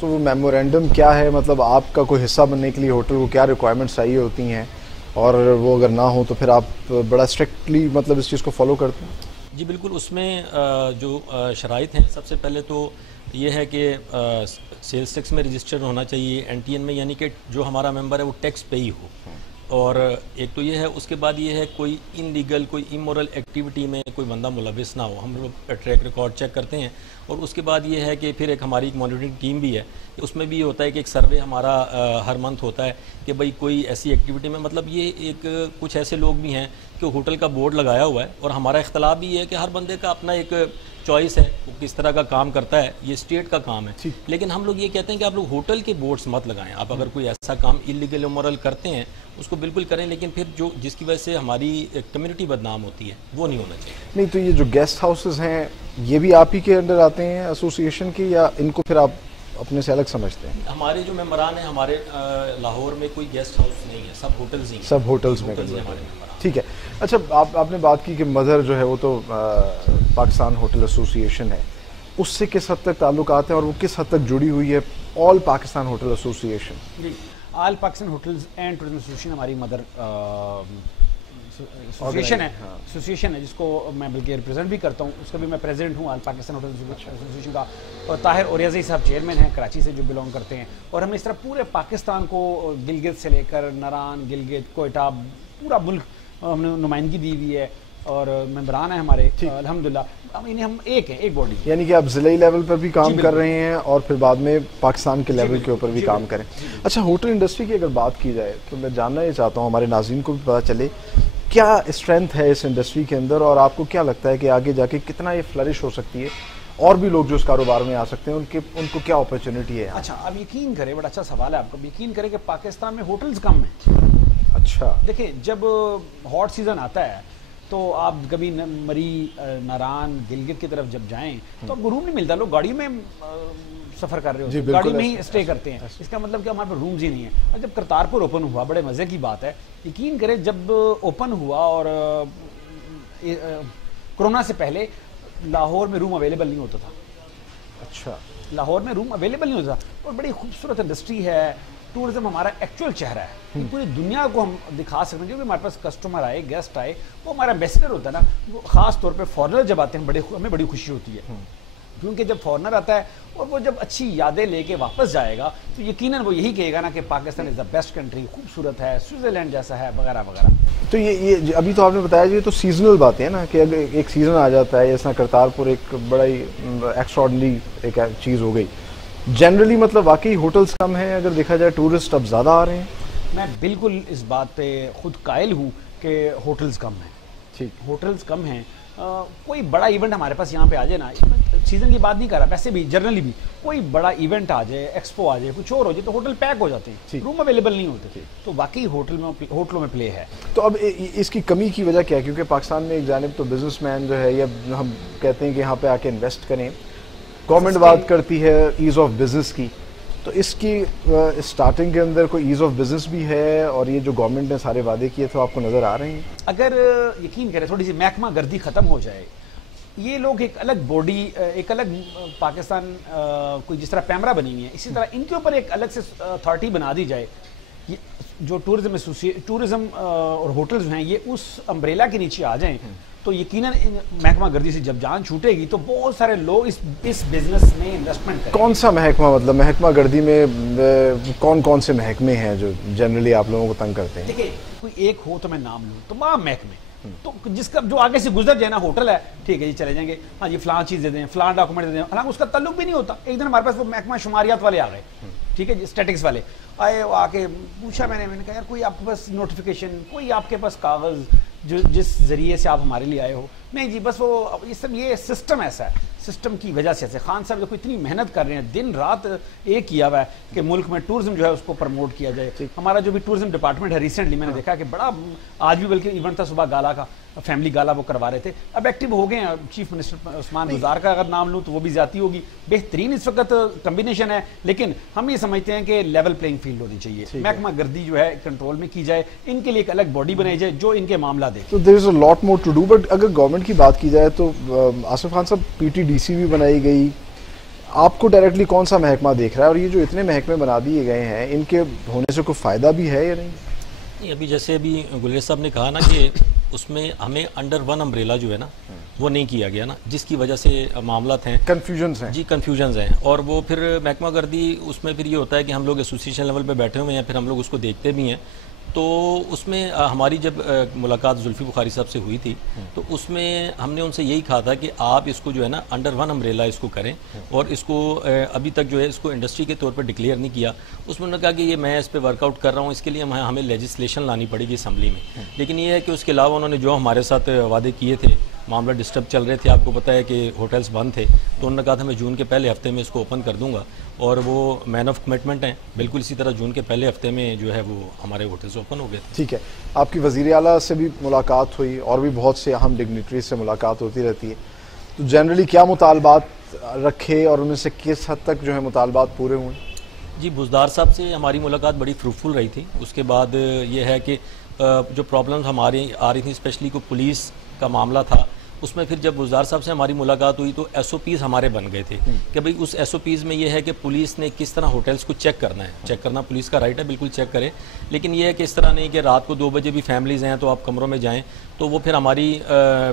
تو وہ میمورینڈم کیا ہے, مطلب آپ کا کوئی حصہ بننے کے لیے ہوٹل کو کیا ریکوائرمنٹس چاہیے ہوتی ہیں, اور وہ اگر نہ ہو تو پھر آپ بڑا اسٹرکٹلی مطلب اس چیز کو فالو کرتے ہیں؟ جی بالکل, اس میں جو شرائط ہیں, سب سے پہلے تو یہ ہے کہ سیلز ٹیکس میں رجسٹر ہونا چاہیے, NTN میں, یعنی کہ جو ہمارا ممبر ہے وہ ٹیکس پے ہی ہو. اور ایک تو یہ ہے, اس کے بعد یہ ہے کوئی انلیگل, کوئی امورل ایکٹیویٹی میں کوئی بندہ ملوث نہ ہو. ہم لوگ ٹریک ریکارڈ چیک کرتے ہیں. اور اس کے بعد یہ ہے کہ پھر ایک ہماری مانیٹرنگ ٹیم بھی ہے, کہ اس میں بھی یہ ہوتا ہے کہ ایک سروے ہمارا ہر منتھ ہوتا ہے کہ بھئی کوئی ایسی ایکٹیویٹی میں, مطلب یہ ایک کچھ ایسے لوگ بھی ہیں کہ ہوٹل کا بورڈ لگایا ہوا ہے, اور ہمارا اختلاف بھی یہ ہے کہ ہر بندے کا اپنا ایک چوائس ہے وہ کس طرح کا کام کرتا ہے, یہ اسٹیٹ کا کام ہے. لیکن ہم لوگ یہ کہتے ہیں کہ آپ لوگ ہوٹل کے بورڈز مت لگائیں. آپ اگر کوئی ایسا کام انلیگل امورل کرتے ہیں اس کو بالکل کریں, لیکن پھر جو جس کی وجہ سے ہماری کمیونٹی بدنام ہوتی ہے وہ نہیں ہونا چاہیے. نہیں تو یہ جو گیسٹ ہاؤسز ہیں یہ بھی آپ ہی کے انڈر آتے ہیں ایسوسیشن کی, یا ان کو پھر آپ اپنے سے الگ سمجھتے ہیں؟ ہمارے جو ممبران ہیں, ہمارے لاہور میں کوئی گیسٹ ہاؤس نہیں ہے, سب ہوٹلز ہی ہیں. سب ہوٹلز میں ہمارے ممبران. ٹھیک ہے. اچھا, آپ نے بات کی کہ مدر جو ہے وہ تو پاکستان ہوٹل ایسوسیشن ہے, اس سے کس حد تک تعلقات ہیں اور وہ کس حد تک جڑی ہوئی ہے آل پاکستان ہوٹل ایسوسیشن؟ جی, all Pakistan hotels and tourism association ہماری مدر ایسوسیشن ہے. ایسوسیشن ہے جس کو میں بلکہ ریپرزینٹ بھی کرتا ہوں, اس کا بھی میں پریزیڈنٹ ہوں آل پاکستان ہوٹل ایسوسیشن کا. اور طاہر اوریزی صاحب چیئرمین ہیں, کراچی سے جو بلونگ کرتے ہیں. اور ہم اس طرح پورے پاکستان کو, گلگت سے لے کر ناران, گلگت, کوئٹہ, پورا ملک ہم نے نمائندگی دی ہوئی ہے, اور ممبران ہیں ہمارے الحمدللہ. ہم ایک ہیں, ایک باڈی. یعنی کہ آپ ضلعی لیول پر بھی کام کر رہے ہیں اور پھر بعد میں پاکستان کے لیول کے اوپر بھی کام کریں. اچھا, ہوٹل انڈسٹری کی اگر بات کی جائے تو میں جاننا یہ چاہتا ہوں, ہمارے ناظرین کو بھی پتہ چلے کیا اسٹرینتھ ہے اس انڈسٹری کے اندر, اور آپ کو کیا لگتا ہے کہ آگے جا کے کتنا یہ فلرش ہو سکتی ہے, اور بھی لوگ جو اس کاروبار میں آ سکتے ہیں ان کو کیا اپرچونٹی ہے؟ اچھا, آپ یقین کریں, بڑا اچھا سوال ہے آپ کا. یقین کریں کہ پاکستان میں ہوٹلز کم ہیں. اچھا, دیکھیں جب ہاٹ سیزن آتا ہے تو آپ کبھی مری, ناران, گلگت کی طرف جب جائیں تو آپ کو روم نہیں ملتا. لوگ گاڑی میں سفر کر رہے ہوتے ہیں, گاڑی میں ہی اسٹے کرتے ہیں. اس کا مطلب کہ ہمارے پاس رومز ہی نہیں ہیں. اور جب کرتارپور اوپن ہوا, بڑے مزے کی بات ہے, یقین کریں جب اوپن ہوا اور کرونا سے پہلے لاہور میں روم اویلیبل نہیں ہوتا تھا. اچھا, لاہور میں روم اویلیبل نہیں ہوتا تھا. اور بڑی خوبصورت انڈسٹری ہے. ٹورزم ہمارا ایکچوئل چہرہ ہے, پوری دنیا کو ہم دکھا سکتے ہیں. جو بھی ہمارے پاس کسٹمر آئے, گیسٹ آئے, وہ ہمارا ایمبیسڈر ہوتا ہے نا. وہ خاص طور پہ فارنر جب آتے ہیں ہمیں بڑی خوشی ہوتی ہے, کیونکہ جب فارنر آتا ہے اور وہ جب اچھی یادیں لے کے واپس جائے گا تو یقیناً وہ یہی کہے گا نا کہ پاکستان از دا بیسٹ کنٹری, خوبصورت ہے, سوئٹزرلینڈ جیسا ہے, وغیرہ وغیرہ. تو یہ ابھی تو آپ نے بتایا یہ تو سیزنل باتیں ہیں نا, کہ اگر ایک سیزن آ جاتا ہے, جس طرح کرتارپور ایک بڑا ہی ایکسٹراڈنری ایک چیز ہو گئی. جنرلی مطلب واقعی ہوٹلز کم ہیں, اگر دیکھا جائے ٹورسٹ اب زیادہ آ رہے ہیں. میں بالکل اس بات پہ خود قائل ہوں کہ ہوٹلز کم ہیں. ٹھیک, ہوٹلز کم ہیں. کوئی بڑا ایونٹ ہمارے پاس یہاں پہ آ جائے نا, سیزن کی بات نہیں کر رہا, ویسے بھی جنرلی بھی کوئی بڑا ایونٹ آ جائے, ایکسپو آ جائے, کچھ اور ہو جائے, تو ہوٹل پیک ہو جاتے ہیں, روم اویلیبل نہیں ہوتے. تو واقعی ہوٹلوں میں پلے ہے. تو اب اس کی کمی کی وجہ کیا ہے؟ کیونکہ پاکستان میں ایک جانب تو بزنس مین جو ہے, یا ہم کہتے ہیں کہ یہاں پہ آ کے انویسٹ کریں, گورنمنٹ بات کرتی ہے ایز آف بزنس کی, تو اس کی اسٹارٹنگ کے اندر کوئی ایز آف بزنس بھی ہے, اور یہ جو گورنمنٹ نے سارے وعدے کیے تو آپ کو نظر آ رہے ہیں؟ اگر یقین کریں تھوڑی سی محکمہ گردی ختم ہو جائے, یہ لوگ ایک الگ باڈی, ایک الگ پاکستان کوئی جس طرح پیمرا بنی ہوئی ہے, اسی طرح ان کے اوپر ایک الگ سے اتھارٹی بنا دی جائے. جو ٹورزم اور ہوٹلز جو ہیں یہ اس امبریلا کے نیچے آ جائیں تو یقیناً محکمہ گردی سے جب جان چھوٹے گی تو بہت سارے لوگ اس بزنس میں انویسٹمنٹ کریں. کون سا محکمہ, مطلب محکمہ گردی میں کون سے محکمے ہیں جو جنرلی آپ لوگوں کو تنگ کرتے ہیں؟ دیکھیں کوئی ایک ہو تو میں نام لوں, تمام محکمے, تو جس کا جو آگے سے گزر جائے نا, ہوٹل ہے ٹھیک ہے جی چلے جائیں گے, ہاں جی فلاں چیز دے دیں, فلاں ڈاکومنٹ دے دیں, حالانکہ اس کا تعلق بھی نہیں ہوتا. ایک دن ہمارے پاس وہ محکمہ شماریات والے آ گئے, ٹھیک ہے جی, اسٹیٹکس والے آئے, وہ آ کے پوچھا, میں نے کہا یار کوئی آپ کے پاس نوٹیفیکیشن, کوئی آپ کے پاس کاغذ جس ذریعے سے آپ ہمارے لیے آئے ہو؟ نہیں جی بس وہ یہ سسٹم ایسا ہے, سسٹم کی وجہ سے ایسے. خان صاحب جو اتنی محنت کر رہے ہیں, دن رات ایک کیا ہوا ہے کہ ملک میں ٹورزم جو ہے اس کو پروموٹ کیا جائے. ہمارا جو بھی ٹورزم ڈپارٹمنٹ ہے, ریسنٹلی میں نے دیکھا کہ بڑا, آج بھی بلکہ ایونٹ تھا صبح گالا کا, فیملی گالا وہ کروا رہے تھے, اب ایکٹیو ہو گئے ہیں. چیف منسٹر عثمان گزار کا اگر نام لوں تو وہ بھی زیادتی ہوگی. بہترین اس وقت کمبینیشن ہے, لیکن ہم یہ سمجھتے ہیں کہ لیول پلینگ فیلڈ ہونی چاہیے. محکمہ گردی جو ہے کنٹرول میں کی جائے, ان کے لیے ایک الگ باڈی بنائی جائے جو ان کے معاملہ دے. تو there is a lot more to do, but اگر گورنمنٹ کی بات کی جائے تو آصف خان صاحب PTDC بھی بنائی گئی, آپ کو ڈائریکٹلی کون سا محکمہ دیکھ رہا ہے, اور یہ جو اتنے محکمے بنا دیے گئے ہیں ان کے ہونے سے کوئی فائدہ بھی ہے یا نہیں؟ ابھی جیسے ابھی گلیش صاحب نے کہا نا کہ اس میں ہمیں انڈر ون امبریلا جو ہے نا وہ نہیں کیا گیا نا, جس کی وجہ سے معاملات ہیں, کنفیوژنز ہیں. جی کنفیوژنز ہیں. اور وہ پھر محکمہ گردی اس میں پھر یہ ہوتا ہے کہ ہم لوگ ایسوسیشن لیول پہ بیٹھے ہوئے ہیں, پھر ہم لوگ اس کو دیکھتے بھی ہیں. تو اس میں ہماری جب ملاقات زلفی بخاری صاحب سے ہوئی تھی تو اس میں ہم نے ان سے یہی کہا تھا کہ آپ اس کو جو ہے نا انڈر ون امبریلا اس کو کریں, اور اس کو ابھی تک جو ہے اس کو انڈسٹری کے طور پر ڈکلیئر نہیں کیا. اس میں انہوں نے کہا کہ یہ میں اس پہ ورک آؤٹ کر رہا ہوں, اس کے لیے ہمیں لیجسلیشن لانی پڑے گی اسمبلی میں. لیکن یہ ہے کہ اس کے علاوہ انہوں نے جو ہمارے ساتھ وعدے کیے تھے, معاملہ ڈسٹرب چل رہے تھے, آپ کو پتہ ہے کہ ہوٹلز بند تھے, تو انہوں نے کہا تھا میں جون کے پہلے ہفتے میں اس کو اوپن کر دوں گا, اور وہ مین آف کمٹمنٹ ہیں. بالکل اسی طرح جون کے پہلے ہفتے میں جو ہے وہ ہمارے ہوٹلز اوپن ہو گئے تھے. ٹھیک ہے, آپ کی وزیر اعلیٰ سے بھی ملاقات ہوئی اور بھی بہت سے اہم ڈگنیٹریز سے ملاقات ہوتی رہتی ہے, تو جنرلی کیا مطالبات رکھے اور ان میں سے کس حد تک جو ہے مطالبات پورے ہوئے؟ جی بزدار صاحب سے ہماری ملاقات بڑی فروٹفل رہی تھی. اس کے بعد یہ ہے کہ جو پرابلمز ہماری آ رہی تھیں, اسپیشلی کو پولیس کا معاملہ تھا, اس میں پھر جب بزدار صاحب سے ہماری ملاقات ہوئی تو ایس او پیز ہمارے بن گئے تھے کہ بھئی اس ایس او پیز میں یہ ہے کہ پولیس نے کس طرح ہوٹلز کو چیک کرنا ہے. چیک کرنا پولیس کا رائٹ ہے, بالکل چیک کرے, لیکن یہ ہے کہ اس طرح نہیں کہ رات کو 2 بجے بھی فیملیز ہیں تو آپ کمروں میں جائیں. تو وہ پھر ہماری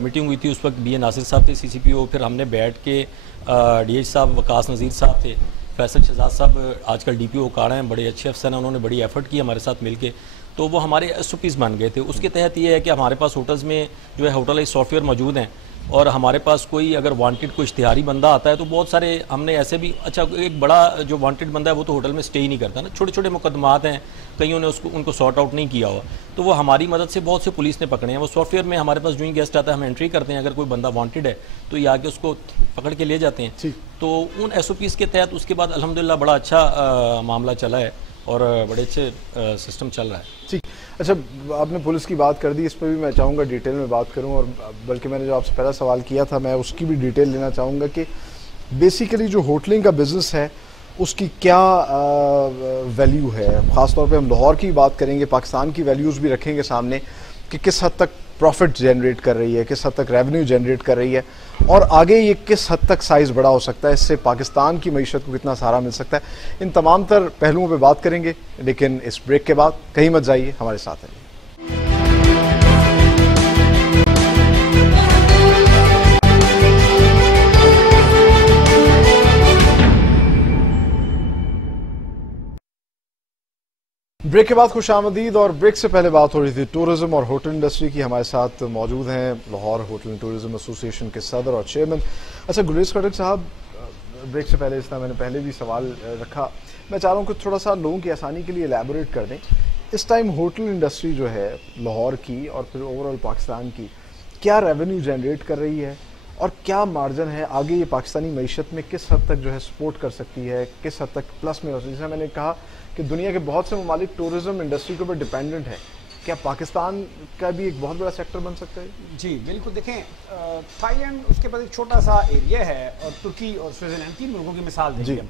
میٹنگ ہوئی تھی, اس وقت بی اے ناصر صاحب تھے سی سی پی او, پھر ہم نے بیٹھ کے ڈی ایچ صاحب وقاص نذیر صاحب تھے, فیصل شہزاد صاحب آج کل ڈی پی او کاڑا ہیں, بڑے اچھے افسر ہیں, انہوں نے بڑی ایفرٹ کی ہمارے ساتھ مل کے, تو وہ ہمارے ایس او پیز بن گئے تھے. اس کے تحت یہ ہے کہ ہمارے پاس ہوٹلز میں جو ہے ہوٹلائز سافٹ ویئر موجود ہیں, اور ہمارے پاس کوئی اگر وانٹڈ کوئی اشتہاری بندہ آتا ہے تو بہت سارے ہم نے ایسے بھی, اچھا ایک بڑا جو وانٹڈ بندہ ہے وہ تو ہوٹل میں اسٹے ہی نہیں کرتا نا, چھوٹے چھوٹے مقدمات ہیں, کئیوں نے ان کو سارٹ آؤٹ نہیں کیا ہوا, تو وہ ہماری مدد سے بہت سے پولیس نے پکڑے ہیں. وہ سافٹ ویئر میں ہمارے پاس جو ہی گیسٹ آتا ہے ہم انٹری کرتے ہیں, اگر کوئی بندہ وانٹڈ ہے تو یہ آ کے اس کو پکڑ کے لے جاتے ہیں. تو ان ایس او پیز کے تحت اس کے بعد الحمدللہ بڑا اچھا معاملہ چلا ہے اور بڑے اچھے سسٹم چل رہا ہے. ٹھیک, اچھا آپ نے پولیس کی بات کر دی, اس پہ بھی میں چاہوں گا ڈیٹیل میں بات کروں, اور بلکہ میں نے جو آپ سے پہلا سوال کیا تھا میں اس کی بھی ڈیٹیل لینا چاہوں گا کہ بیسیکلی جو ہوٹلنگ کا بزنس ہے اس کی کیا ویلیو ہے. خاص طور پہ ہم لاہور کی بات کریں گے, پاکستان کی ویلیوز بھی رکھیں گے سامنے کہ کس حد تک پروفٹ جنریٹ کر رہی ہے, کس حد تک ریونیو جنریٹ کر رہی ہے, اور آگے یہ کس حد تک سائز بڑا ہو سکتا ہے, اس سے پاکستان کی معیشت کو کتنا سہارا مل سکتا ہے. ان تمام تر پہلوؤں پہ بات کریں گے, لیکن اس بریک کے بعد کہیں مت جائیے, ہمارے ساتھ رہیے. بریک کے بعد خوش آمدید, اور بریک سے پہلے بات ہو رہی تھی ٹورزم اور ہوٹل انڈسٹری کی. ہمارے ساتھ موجود ہیں لاہور ہوٹل اینڈ ٹورزم ایسوسی ایشن کے صدر اور چیئرمین. اچھا گلیش کھٹک صاحب, بریک سے پہلے اس طرح میں نے پہلے بھی سوال رکھا, میں چاہ رہا ہوں کہ تھوڑا سا لوگوں کی آسانی کے لیے ایلیبوریٹ کر دیں. اس ٹائم ہوٹل انڈسٹری جو ہے لاہور کی اور پھر اوور آل پاکستان کی کیا ریونیو جنریٹ کر رہی ہے, اور کیا مارجن ہے آگے یہ پاکستانی معیشت میں کس حد تک جو ہے سپورٹ کر سکتی ہے, کس حد تک پلس میں ہو سکتی ہے. جیسے میں نے کہا کہ دنیا کے بہت سے ممالک ٹورزم انڈسٹری کے اوپر ڈیپینڈنٹ ہے, کیا پاکستان کا بھی ایک بہت بڑا سیکٹر بن سکتا ہے؟ جی بالکل, دیکھیں تھائی لینڈ اس کے پاس ایک چھوٹا سا ایریا ہے, اور ترکی اور سوئٹزرلینڈ 3 ملکوں کی مثال دیں گے.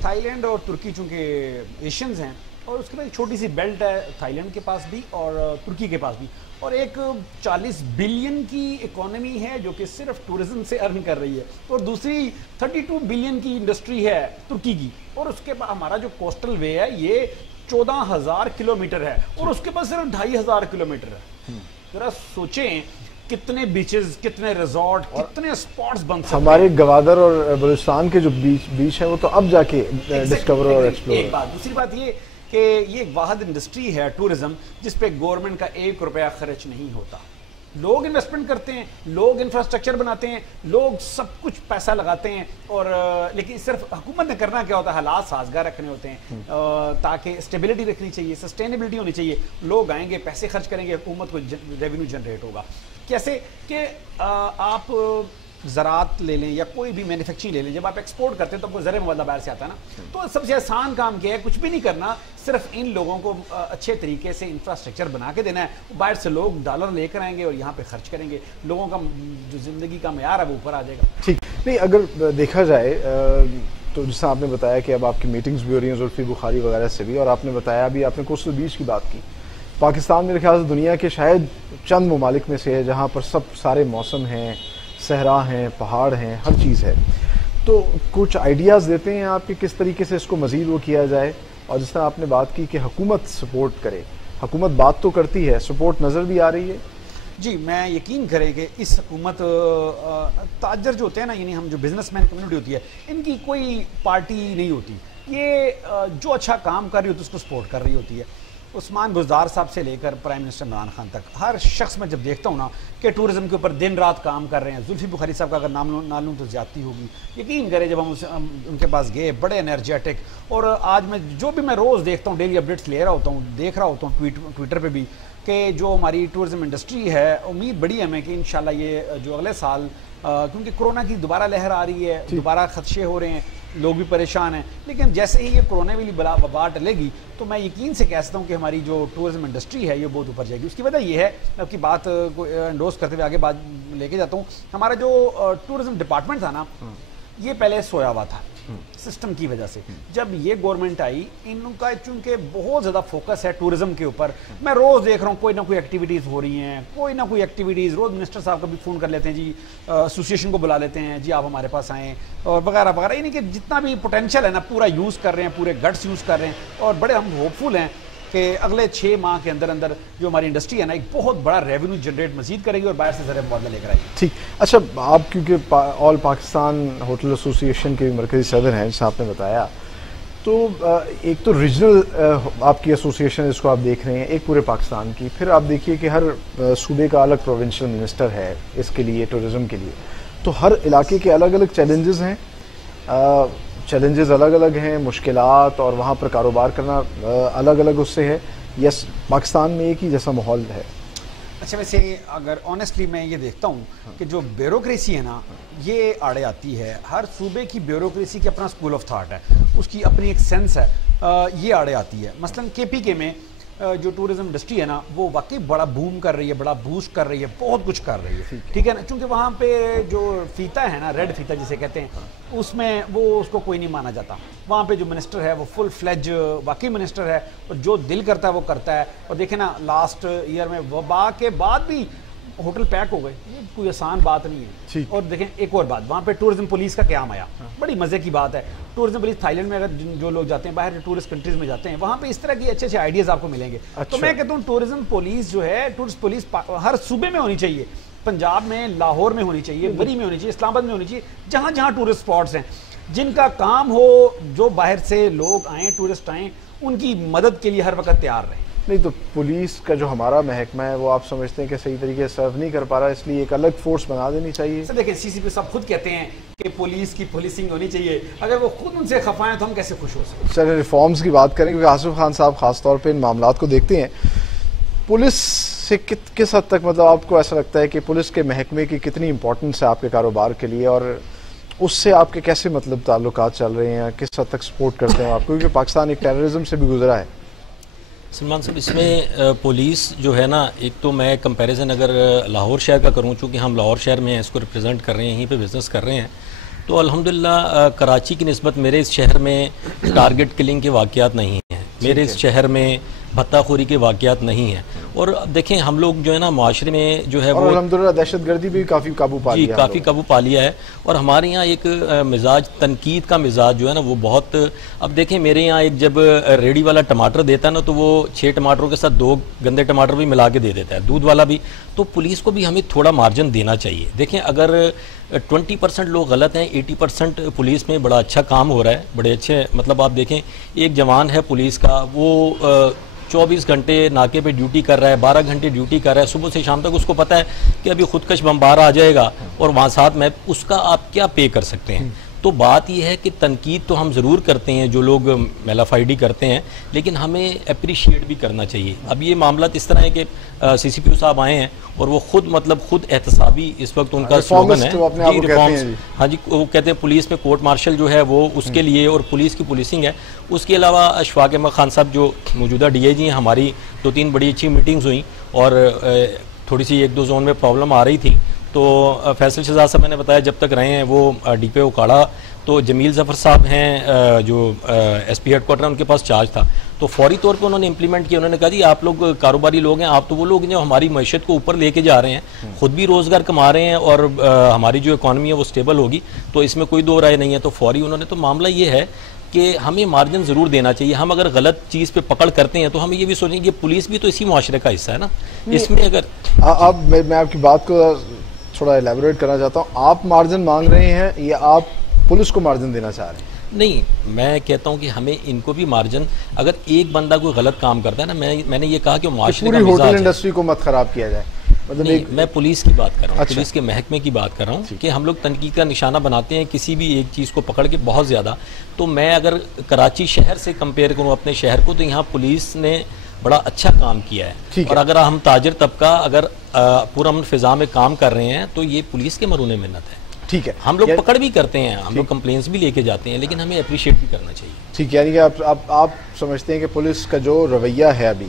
تھائی لینڈ اور ترکی چونکہ ایشینز ہیں, اور اس کے بعد ایک چھوٹی سی بیلٹ ہے تھائی لینڈ کے پاس بھی اور ترکی کے پاس بھی, اور ایک 40 بلین کی اکانومی ہے جو کہ صرف ٹورزم سے ارن کر رہی ہے, اور دوسری 32 بلین کی انڈسٹری ہے ترکی کی, اور اس کے بعد ہمارا جو کوسٹل وے ہے یہ 14,000 کلومیٹر ہے, اور اس کے بعد صرف 2,500 کلومیٹر ہے. ذرا سوچیں کتنے بیچز, کتنے ریزورٹ, کتنے سپاٹس بن سکتے ہیں. ہمارے گوادر اور بلوچستان کے جو بیچ ہیں وہ تو اب جا کے ڈسکور اور ایکسپلور. ایک بات, دوسری بات یہ کہ یہ ایک واحد انڈسٹری ہے ٹورزم جس پہ گورنمنٹ کا 1 روپیہ خرچ نہیں ہوتا. لوگ انویسٹمنٹ کرتے ہیں, لوگ انفراسٹرکچر بناتے ہیں, لوگ سب کچھ پیسہ لگاتے ہیں, اور لیکن صرف حکومت نے کرنا کیا ہوتا ہے, حالات سازگار رکھنے ہوتے ہیں تاکہ اسٹیبلٹی رکھنی چاہیے, سسٹینیبلٹی ہونی چاہیے. لوگ آئیں گے, پیسے خرچ کریں گے, حکومت کو ریونیو جنریٹ ہوگا. کیسے کہ آپ زراعت لے لیں یا کوئی بھی مینوفیکچرنگ لے لیں, جب آپ ایکسپورٹ کرتے ہیں تو آپ کو زر مبادلہ باہر سے آتا ہے نا, تو سب سے آسان کام کیا ہے, کچھ بھی نہیں کرنا, صرف ان لوگوں کو اچھے طریقے سے انفراسٹرکچر بنا کے دینا ہے. باہر سے لوگ ڈالر لے کر آئیں گے اور یہاں پہ خرچ کریں گے, لوگوں کا جو زندگی کا معیار ہے وہ اوپر آ جائے گا. ٹھیک نہیں, اگر دیکھا جائے تو جیسا آپ نے بتایا کہ اب آپ کی میٹنگز بھی ہو رہی ہیں زلفی بخاری وغیرہ سے بھی, اور آپ نے بتایا ابھی آپ نے کوسٹل بیچ کی بات کی. پاکستان میرے خیال سے دنیا کے شاید چند ممالک میں سے ہے جہاں پر سارے موسم ہیں, صحرا ہیں, پہاڑ ہیں, ہر چیز ہے. تو کچھ آئیڈیاز دیتے ہیں آپ کہ کس طریقے سے اس کو مزید وہ کیا جائے؟ اور جس طرح آپ نے بات کی کہ حکومت سپورٹ کرے، حکومت بات تو کرتی ہے، سپورٹ نظر بھی آ رہی ہے؟ جی میں یقین کرے کہ اس حکومت تاجر جو ہوتے ہیں نا، یعنی ہم جو بزنس مین کمیونٹی ہوتی ہے، ان کی کوئی پارٹی نہیں ہوتی، یہ جو اچھا کام کر رہی ہوتی ہے اس کو سپورٹ کر رہی ہوتی ہے. عثمان بزدار صاحب سے لے کر پرائم منسٹر عمران خان تک ہر شخص میں جب دیکھتا ہوں نا کہ ٹورزم کے اوپر دن رات کام کر رہے ہیں. زلفی بخاری صاحب کا اگر نام لوں تو زیادتی ہوگی. یقین کرے جب ہم ان کے پاس گئے، بڑے انرجیٹک، اور آج میں جو بھی میں روز دیکھتا ہوں، ڈیلی اپڈیٹس لے رہا ہوتا ہوں، دیکھ رہا ہوتا ہوں ٹویٹر پہ بھی، کہ جو ہماری ٹورزم انڈسٹری ہے، امید بڑی ہے ہمیں کہ انشاءاللہ یہ جو اگلے سال، کیونکہ کرونا کی دوبارہ لہر آ رہی ہے، دوبارہ خدشے ہو رہے ہیں، لوگ بھی پریشان ہیں، لیکن جیسے ہی یہ کرونا والی وبا ٹلے گی تو میں یقین سے کہہ سکتا ہوں کہ ہماری جو ٹورزم انڈسٹری ہے یہ بہت اوپر جائے گی. اس کی وجہ یہ ہے، میں آپ کی بات کو انڈورس کرتے ہوئے آگے بات لے کے جاتا ہوں، ہمارا جو ٹورزم ڈپارٹمنٹ تھا نا، یہ پہلے سویا ہوا تھا سسٹم کی وجہ سے. جب یہ گورنمنٹ آئی، ان کا چونکہ بہت زیادہ فوکس ہے ٹورزم کے اوپر، میں روز دیکھ رہا ہوں کوئی نہ کوئی ایکٹیویٹیز ہو رہی ہیں، کوئی نہ کوئی ایکٹیویٹیز. روز منسٹر صاحب کا بھی فون کر لیتے ہیں، جی ایسوسیشن کو بلا لیتے ہیں، جی آپ ہمارے پاس آئیں، اور وغیرہ وغیرہ. یعنی کہ جتنا بھی پوٹینشیل ہے نا پورا یوز کر رہے ہیں، پورے گٹس یوز کر رہے ہیں، اور بڑے ہم ہوپ فل ہیں کہ اگلے 6 ماہ کے اندر اندر جو ہماری انڈسٹری ہے نا، ایک بہت بڑا ریونیو جنریٹ مزید کرے گی اور باہر سے ذرا مبادلہ لے کر آئے گی. ٹھیک. اچھا، آپ کیونکہ آل پاکستان ہوٹل ایسوسیشن کے مرکزی صدر ہیں جیسا آپ نے بتایا، تو ایک تو ریجنل آپ کی ایسوسیشن جس کو آپ دیکھ رہے ہیں، ایک پورے پاکستان کی، پھر آپ دیکھیے کہ ہر صوبے کا الگ پروونشل منسٹر ہے اس کے لیے، ٹورزم کے لیے. تو ہر علاقے کے الگ الگ چیلنجز ہیں، چیلنجز الگ الگ ہیں، مشکلات، اور وہاں پر کاروبار کرنا الگ الگ اس سے ہے. یس، پاکستان میں ایک ہی جیسا ماحول ہے. اچھا، ویسے اگر آنیسٹلی میں یہ دیکھتا ہوں کہ جو بیوروکریسی ہے نا، یہ آڑے آتی ہے. ہر صوبے کی بیوروکریسی کی اپنا اسکول آف تھاٹ ہے، اس کی اپنی ایک سینس ہے، یہ آڑے آتی ہے. مثلا KPK میں جو ٹورزم انڈسٹری ہے نا، وہ واقعی بڑا بوم کر رہی ہے، بڑا بوسٹ کر رہی ہے، بہت کچھ کر رہی ہے. ٹھیک ہے نا، چونکہ وہاں پہ جو فیتا ہے نا، ریڈ فیتا جسے کہتے ہیں، اس میں وہ اس کو کوئی نہیں مانا جاتا. وہاں پہ جو منسٹر ہے وہ فل فلیج واقعی منسٹر ہے، اور جو دل کرتا ہے وہ کرتا ہے. اور دیکھیں نا، لاسٹ ایئر میں وبا کے بعد بھی ہوٹل پیک ہو گئے، یہ کوئی آسان بات نہیں ہے. اور دیکھیں ایک اور بات، وہاں پہ ٹورزم پولیس کا قیام آیا، بڑی مزے کی بات ہے. ٹورزم پولیس تھائی لینڈ میں اگر جو لوگ جاتے ہیں، باہر ٹورسٹ کنٹریز میں جاتے ہیں، وہاں پہ اس طرح کی اچھے آئیڈیاز آپ کو ملیں گے. تو میں کہتا ہوں ٹورزم پولیس جو ہے، ٹورسٹ پولیس ہر صوبے میں ہونی چاہیے. پنجاب میں، لاہور میں ہونی چاہیے، بری میں ہونی چاہیے، اسلام آباد میں ہونی چاہیے، جہاں جہاں ٹورسٹ اسپاٹس ہیں، جن کا کام ہو جو باہر سے لوگ آئیں، ٹورسٹ آئیں، ان کی مدد کے لیے ہر وقت تیار رہیں. نہیں تو پولیس کا جو ہمارا محکمہ ہے وہ آپ سمجھتے ہیں کہ صحیح طریقے سے سرو نہیں کر پا رہا، اس لیے ایک الگ فورس بنا دینی چاہیے؟ سر دیکھیں، CCP صاحب خود کہتے ہیں کہ پولیس کی پولیسنگ ہونی چاہیے. اگر وہ خود ان سے خفا ہیں تو ہم کیسے خوش ہو سکتے؟ سر ریفارمز کی بات کریں، کیونکہ آصف خان صاحب خاص طور پہ ان معاملات کو دیکھتے ہیں. پولیس سے کس حد تک، مطلب آپ کو ایسا لگتا ہے کہ پولیس کے محکمے کی کتنی امپورٹنس ہے آپ کے کاروبار کے لیے، اور اس سے آپ کے کیسے مطلب تعلقات چل رہے ہیں، کس حد تک سپورٹ کرتے ہیں آپ کو، کیونکہ پاکستان ایک ٹیررزم سے بھی گزرا ہے؟ سلمان صاحب، اس میں پولیس جو ہے نا، ایک تو میں کمپیریزن اگر لاہور شہر کا کروں، چونکہ ہم لاہور شہر میں اس کو ریپرزینٹ کر رہے ہیں، یہیں پہ بزنس کر رہے ہیں، تو الحمدللہ کراچی کی نسبت میرے اس شہر میں ٹارگٹ کلنگ کے واقعات نہیں ہیں، میرے اس شہر میں بھتہ خوری کے واقعات نہیں ہیں. اور دیکھیں ہم لوگ جو ہے نا معاشرے میں جو ہے وہ الحمدللہ دہشت گردی بھی کافی قابو پا لیا، کافی قابو پا لیا ہے. اور ہمارے یہاں ایک مزاج، تنقید کا مزاج جو ہے نا وہ بہت. اب دیکھیں میرے یہاں ایک جب ریڈی والا ٹماٹر دیتا ہے نا، تو وہ 6 ٹماٹروں کے ساتھ 2 گندے ٹماٹر بھی ملا کے دے دیتا ہے، دودھ والا بھی. تو پولیس کو بھی ہمیں تھوڑا مارجن دینا چاہیے. دیکھیں اگر 20% لوگ غلط ہیں، 80% پولیس میں بڑا اچھا کام ہو رہا ہے، بڑے اچھے. مطلب آپ دیکھیں ایک جوان ہے پولیس کا، وہ 24 گھنٹے ناکے پہ ڈیوٹی کر رہا ہے، 12 گھنٹے ڈیوٹی کر رہا ہے، صبح سے شام تک. اس کو پتہ ہے کہ ابھی خودکش بمبار آ جائے گا اور وہاں ساتھ میں اس کا آپ کیا پے کر سکتے ہیں. تو بات یہ ہے کہ تنقید تو ہم ضرور کرتے ہیں جو لوگ میلافائڈی کرتے ہیں، لیکن ہمیں اپریشیٹ بھی کرنا چاہیے. اب یہ معاملات اس طرح ہے کہ CCPO صاحب آئے ہیں اور وہ خود احتسابی اس وقت ان کا سلوگن ہے، ہاں جی، وہ کہتے ہیں پولیس میں کورٹ مارشل جو ہے وہ اس کے لیے، اور پولیس کی پولیسنگ ہے. اس کے علاوہ اشفاق احمد خان صاحب جو موجودہ DIG ہیں، ہماری 2-3 بڑی اچھی میٹنگز ہوئیں، اور تھوڑی سی 1-2 زون میں پرابلم آ رہی تھی. تو فیصل شہزاد صاحب میں نے بتایا جب تک رہے ہیں وہ DPO اکاڑا، تو جمیل ظفر صاحب ہیں جو SP ہیڈ کوارٹر ان کے پاس چارج تھا. تو فوری طور پہ انہوں نے امپلیمنٹ کیا. انہوں نے کہا جی آپ لوگ کاروباری لوگ ہیں, آپ تو وہ لوگ ہیں جو ہماری معیشت کو اوپر لے کے جا رہے ہیں, خود بھی روزگار کما رہے ہیں اور ہماری جو اکانومی ہے وہ سٹیبل ہوگی, تو اس میں کوئی دو رائے نہیں ہے. تو فوری انہوں نے, تو معاملہ یہ ہے کہ ہمیں مارجن ضرور دینا چاہیے. ہم اگر غلط چیز پہ پکڑ کرتے ہیں تو ہمیں یہ بھی سوچیں کہ پولیس بھی تو اسی معاشرے کا حصہ ہے نا, اس میں اگر اب میں آپ کی بات کو تھوڑا ایلیبوریٹ کرنا چاہتا ہوں, آپ مارجن مانگ رہے ہیں یا آپ پولیس کو مارجن دینا چاہ رہے ہیں؟ نہیں, میں کہتا ہوں کہ ہمیں ان کو بھی مارجن, اگر ایک بندہ کوئی غلط کام کرتا ہے نا, میں نے یہ کہا کہ معاشرے کا پوری ہوٹل انڈسٹری کو مت خراب کیا جائے. نہیں, میں پولیس کی بات کر رہا ہوں, پولیس کے محکمے کی بات کر رہا ہوں کہ ہم لوگ تنقید کا نشانہ بناتے ہیں کسی بھی ایک چیز کو پکڑ کے بہت زیادہ. تو میں اگر کراچی شہر سے کمپیئر کروں اپنے شہر کو, تو یہاں پولیس نے بڑا اچھا کام کیا ہے. اور اگر ہم تاجر طبقہ اگر پرامن فضا میں کام کر رہے ہیں تو یہ پولیس کے مرہون منت ہے. ٹھیک ہے, ہم لوگ پکڑ بھی کرتے ہیں, ہم لوگ کمپلینس بھی لے کے جاتے ہیں, لیکن ہمیں اپریشیٹ بھی کرنا چاہیے. ٹھیک ہے, یعنی کہ آپ سمجھتے ہیں کہ پولیس کا جو رویہ ہے ابھی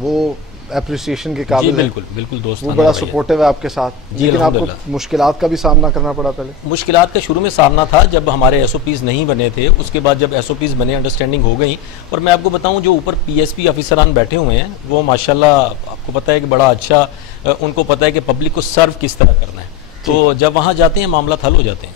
وہ اپریسیشن کے قابل ہے؟ جی بالکل بالکل دوستانہ, وہ بڑا سپورٹیو ہے آپ کے ساتھ. لیکن آپ کو مشکلات کا بھی سامنا کرنا پڑا پہلے؟ مشکلات کا شروع میں سامنا تھا جب ہمارے ایس او پیز نہیں بنے تھے, اس کے بعد جب ایس او پیز بنے انڈرسٹینڈنگ ہو گئی. اور میں آپ کو بتاؤں جو اوپر پی ایس پی آفیسران بیٹھے ہوئے ہیں وہ ماشاءاللہ آپ کو پتہ ہے کہ بڑا اچھا, ان کو پتہ ہے کہ پبلک کو سرو کس طرح کرنا ہے, تو جب وہاں جاتے ہیں معاملات حل ہو جاتے ہیں.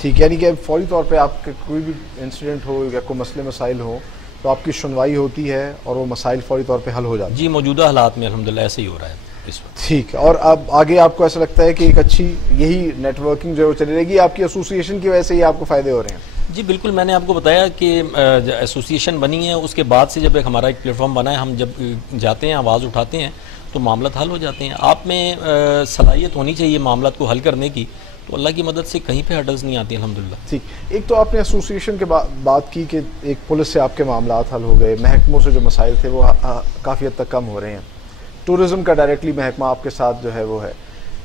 ٹھیک ہے, یعنی کہ فوری طور پہ آپ کے کوئی بھی انسیڈنٹ ہو یا کوئی مسئلے مسائل ہو تو آپ کی سنوائی ہوتی ہے اور وہ مسائل فوری طور پہ حل ہو جاتے ہیں؟ جی موجودہ حالات میں الحمدللہ ایسے ہی ہو رہا ہے اس وقت. ٹھیک ہے, اور اب آگے آپ کو ایسا لگتا ہے کہ ایک اچھی یہی نیٹ ورکنگ جو ہے وہ چلی رہے گی آپ کی ایسوسیشن کی وجہ سے ہی آپ کو فائدے ہو رہے ہیں؟ جی بالکل, میں نے آپ کو بتایا کہ ایسوسیشن بنی ہے, اس کے بعد سے جب ایک ہمارا ایک پلیٹ فارم بنا ہے, ہم جب جاتے ہیں آواز اٹھاتے ہیں تو معاملات حل ہو جاتے ہیں. آپ میں صلاحیت ہونی چاہیے معاملات کو حل کرنے کی, تو اللہ کی مدد سے کہیں پہ ہرڈلز نہیں آتی الحمدللہ. ٹھیک, ایک تو آپ نے ایسوسیشن کے بات کی کہ ایک پولیس سے آپ کے معاملات حل ہو گئے, محکموں سے جو مسائل تھے وہ کافی حد تک کم ہو رہے ہیں, ٹورزم کا ڈائریکٹلی محکمہ آپ کے ساتھ جو ہے وہ ہے,